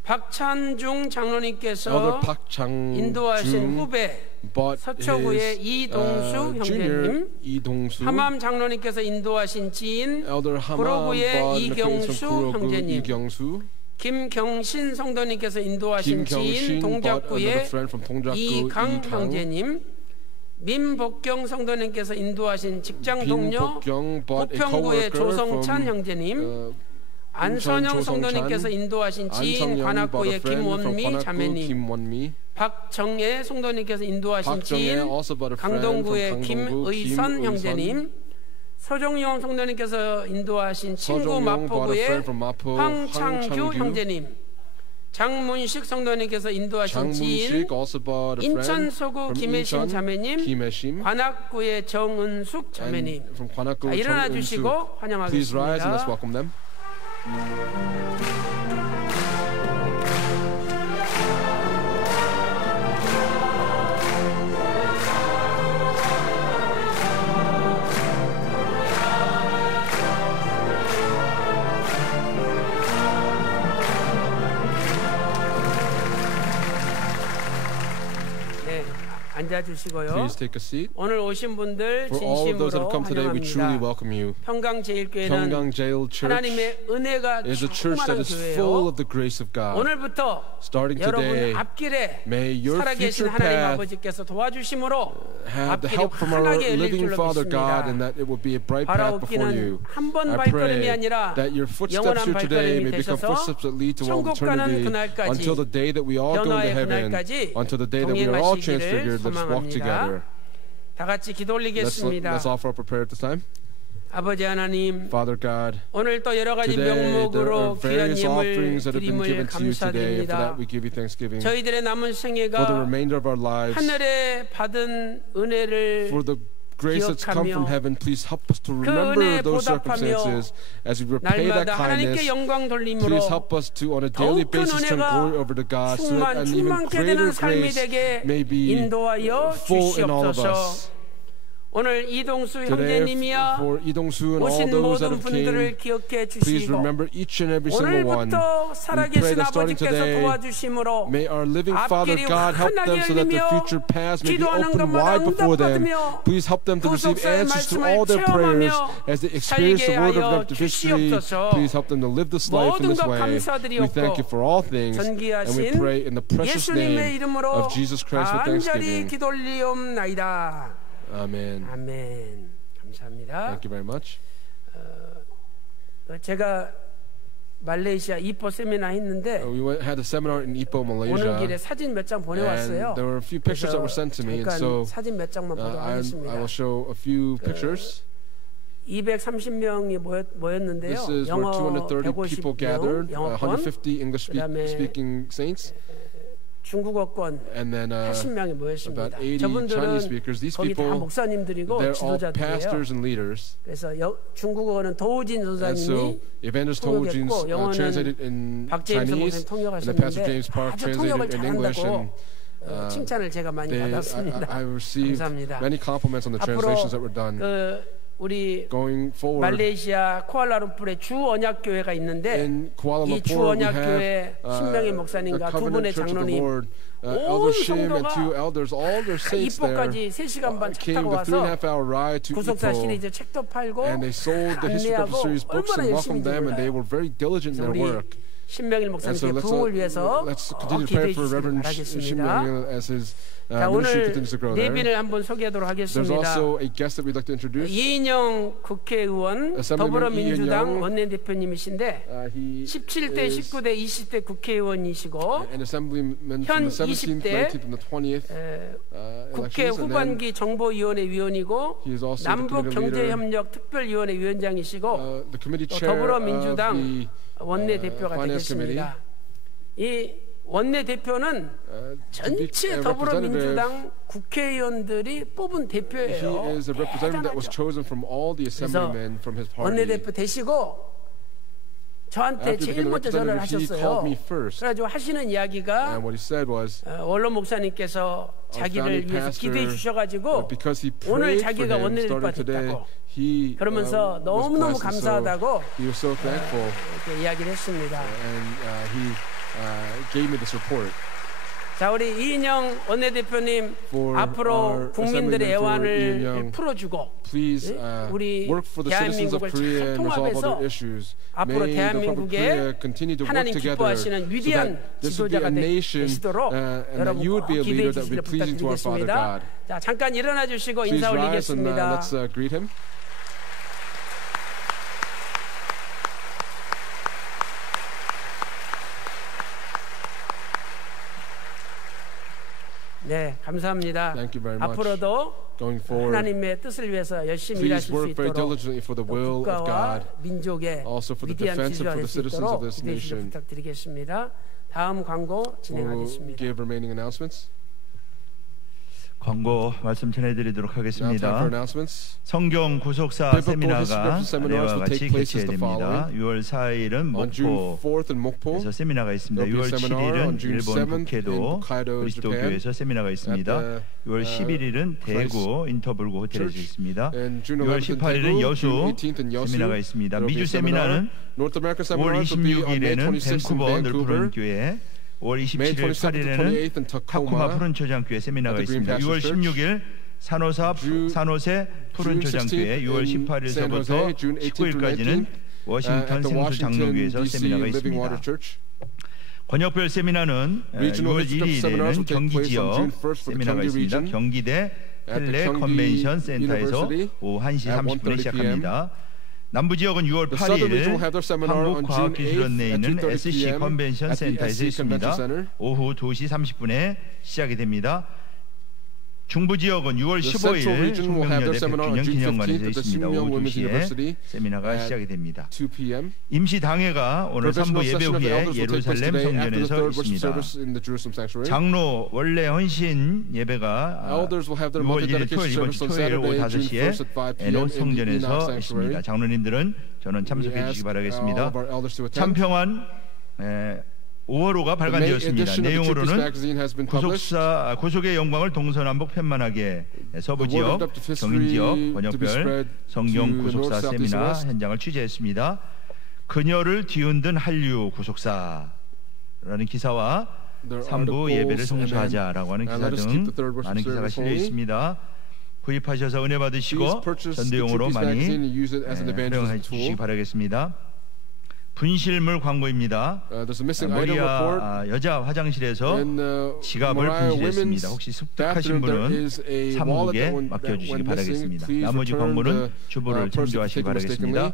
박찬중 장로님께서 인도하신 후배 서초구의 이동수 형제님, 하맘 장로님께서 인도하신 지인 구로구의 이경수 형제님, 김경신 성도님께서 인도하신 지인 동작구의 이강 형제님, 민복경 성도님께서 인도하신 직장 동료 부평구의 조성찬 형제님, 안선영 성도님께서 인도하신 지인 관악구의 김원미 자매님, 박정예 성도님께서 인도하신 지인 강동구의 김의선 형제님, 서종용 성도님께서 인도하신 친구 마포구의 황창규 형제님, 장문식 성도님께서 인도하신 지인 인천 서구 김혜신 자매님, 관악구의 정은숙 자매님, 일어나 주시고 환영하겠습니다. 앉아주시고요. Please take a seat. 오늘 오신 분들 진심으로 환영합니다. 평강제일교회는 하나님의 은혜가 충만한 교회예요. 오늘부터 여러분 앞길에 살아계신 하나님 아버지께서 도와주심으로 앞길이 환하게 열릴 줄로 믿습니다. 바라옵기는 한 번 발걸음이 아니라 영원한 발걸음이 되셔서 천국 가는 그날까지, 변화의 그날까지 동행하시기를 소망합니다. 다 같이 기도 올리겠습니다. 아버지 하나님, 오늘 또 여러 가지 명목으로 귀한 예물 드림을 감사드립니다. 저희들의 남은 생애가 하늘에 받은 은혜를 grace that's come from heaven, please help us to remember those circumstances as we repay that kindness. Please help us to, on a daily basis, turn glory over to God, so that an even greater grace may be full in all of us. 오늘 이동수 형제님이야 오신 모든 분들을 기억해 주시고 오늘부터 살아계신 아버지께서 도와주심으로 앞길이 환하게 열리며 기도하는 것마다 응답받으며 구속사의 말씀을 체험하며 살게 하여 주시옵소서. 모든 것 감사드리옵고 전기하신 예수님의 이름으로 간절히 기도 올리옵나이다. 아멘. 아멘. 감사합니다. Thank you very much. 제가 말레이시아 이포 세미나 했는데 we had a seminar in Ipoh, Malaysia. 오는 길에 사진 몇 장 보내왔어요. And there were a few pictures that were sent to me, and so 사진 몇 장만 보도록하겠습니다. I will show a few pictures. 230명이 모였는데요. This is where 230 people gathered, 150 English-speaking saints. 중국어권 80명이 모였습니다. 저분들은 거기 다 목사님들이고 지도자들이에요. 그래서 중국어는 도우진 선사님이 통역했고 영어는 박제임 선생님이 통역하셨는데 아주 통역을 잘한다고 칭찬을 제가 많이 받았습니다. 감사합니다. 앞으로 우리 말레이시아 쿠알라룸푸르에 주 언약교회가 있는데 이 주 언약교회 신명희 목사님과 두 분의 장로님 온 성도가 입법까지 3시간 반 차 타고 와서 구속사 시리즈 책도 팔고 안내하고 얼마나 열심히 일을 우리 신명일 목사님의 부흥을 위해서 기도해 주시기 바라겠습니다. 자, 오늘 내빈을 한번 소개하도록 하겠습니다. 이인영 국회의원 더불어민주당 원내대표님이신데 17대, 19대, 20대 국회의원이시고 현 20대 국회 후반기 정보위원회 위원이고 남북경제협력 특별위원회 위원장이시고 또 더불어민주당 원내대표가 되셨습니다. 이 원내대표는 전체 더불어민주당 국회의원들이 뽑은 대표예요. 그래서 원내대표 되시고 저한테 제일 먼저 전화를 하셨어요. 그래가지고 하시는 이야기가 원로 목사님께서 자기를 위해서 기도해 주셔가지고 오늘 자기가 원내대표가 됐다고 그러면서 너무너무 감사하다고 이렇게 이야기를 했습니다. Gave me this report. 자, 우리 이인영 원내대표님 앞으로 국민들의 애환을 풀어주고 우리 대한민국을 잘 통합해서 앞으로 대한민국에 하나님 기뻐하시는 위대한 지도자가 되시도록 여러분 기대해 주시기를 부탁드리겠습니다. 자, 잠깐 일어나 주시고 인사 올리겠습니다. 네, 감사합니다. 앞으로도 하나님의 뜻을 위해서 열심히 일하실 수 있도록 국가와 민족의 위대한 지도자 될 수 있도록 기도해 주시길 부탁드리겠습니다. 다음 광고 진행하겠습니다. 광고 말씀 전해드리도록 하겠습니다. 성경 구속사 세미나가 내와 같이 개최됩니다. 6월 4일은 목포에서 세미나가 있습니다. 6월 7일은 일본 북해도 그리스도교에서 세미나가 있습니다. 6월 11일은 대구 인터블고 호텔에서 있습니다. 6월 18일은 여수 세미나가 있습니다. 미주 세미나는 5월 26일에는 밴쿠버 늘푸른 교회, 5월 27일 8일에는 타쿠마 푸른초장교회 세미나가 있습니다. 6월 16일 산호세 푸른초장교회, 6월 18일서부터 19일까지는 워싱턴 생수 장로교회에서 세미나가 있습니다. 권역별 세미나는 6월 1일에는 경기 지역 세미나가 있습니다. 경기대 펠레 컨벤션 센터에서 오후 1시 30분에 시작합니다. 남부지역은 6월 8일 한국과학기술원내에 있는 SC 컨벤션 센터에서 있습니다. 오후 2시 30분에 시작이 됩니다. 중부지역은 6월 15일 총명여대 백준영 기념관에서 있습니다. 오후 2시에 세미나가 시작이 됩니다. 임시당회가 오늘 3부 예배 후에 예루살렘 성전에서 있습니다. 장로 원래 헌신 예배가 6월 1일 토요일 이번 주 토요일 오후 5시에 에노 성전에서 있습니다. 장로님들은 저는 참석해 주시기 바라겠습니다. 참평안 5월호가 발간되었습니다. 내용으로는 구속의 영광을 동서남북 편만하게 서부지역, 경인지역, 번역별 성경 구속사 세미나 현장을 취재했습니다. 그녀를 뒤흔든 한류 구속사라는 기사와 3부 예배를 성수하자라고 하는 기사 등 많은 기사가 실려 있습니다. 구입하셔서 은혜 받으시고 전도용으로 많이 활용해 주시기 바라겠습니다. 분실물 광고입니다. 머리아 여자 화장실에서 지갑을 분실했습니다. 혹시 습득하신 분은 사무국에 맡겨주시기 바라겠습니다. 나머지 광고는 주보를 참조하시기 바라겠습니다.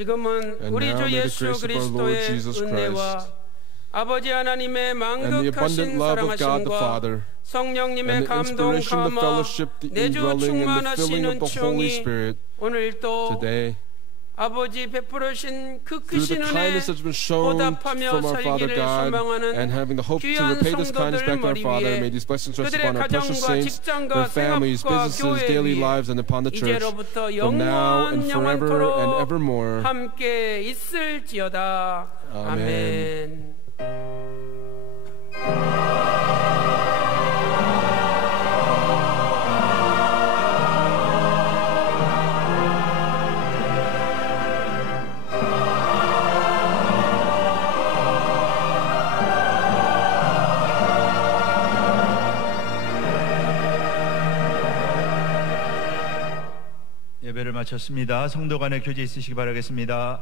지금은 우리 주 예수 그리스도의 은혜와 아버지 하나님의 만극하신 사랑하심과 성령님의 감동 감화 내주 충만하시는 충이 오늘도 아버지 베풀으신 그 크신 은혜 보답하며 살기를 소망하는 귀한 성도들 머리 위에 그들의 가정과 직장과 생업과 교회 이제로부터 영원토록 함께 있을지어다. 아멘. 예배를 마쳤습니다. 성도 간의 교제 있으시기 바라겠습니다.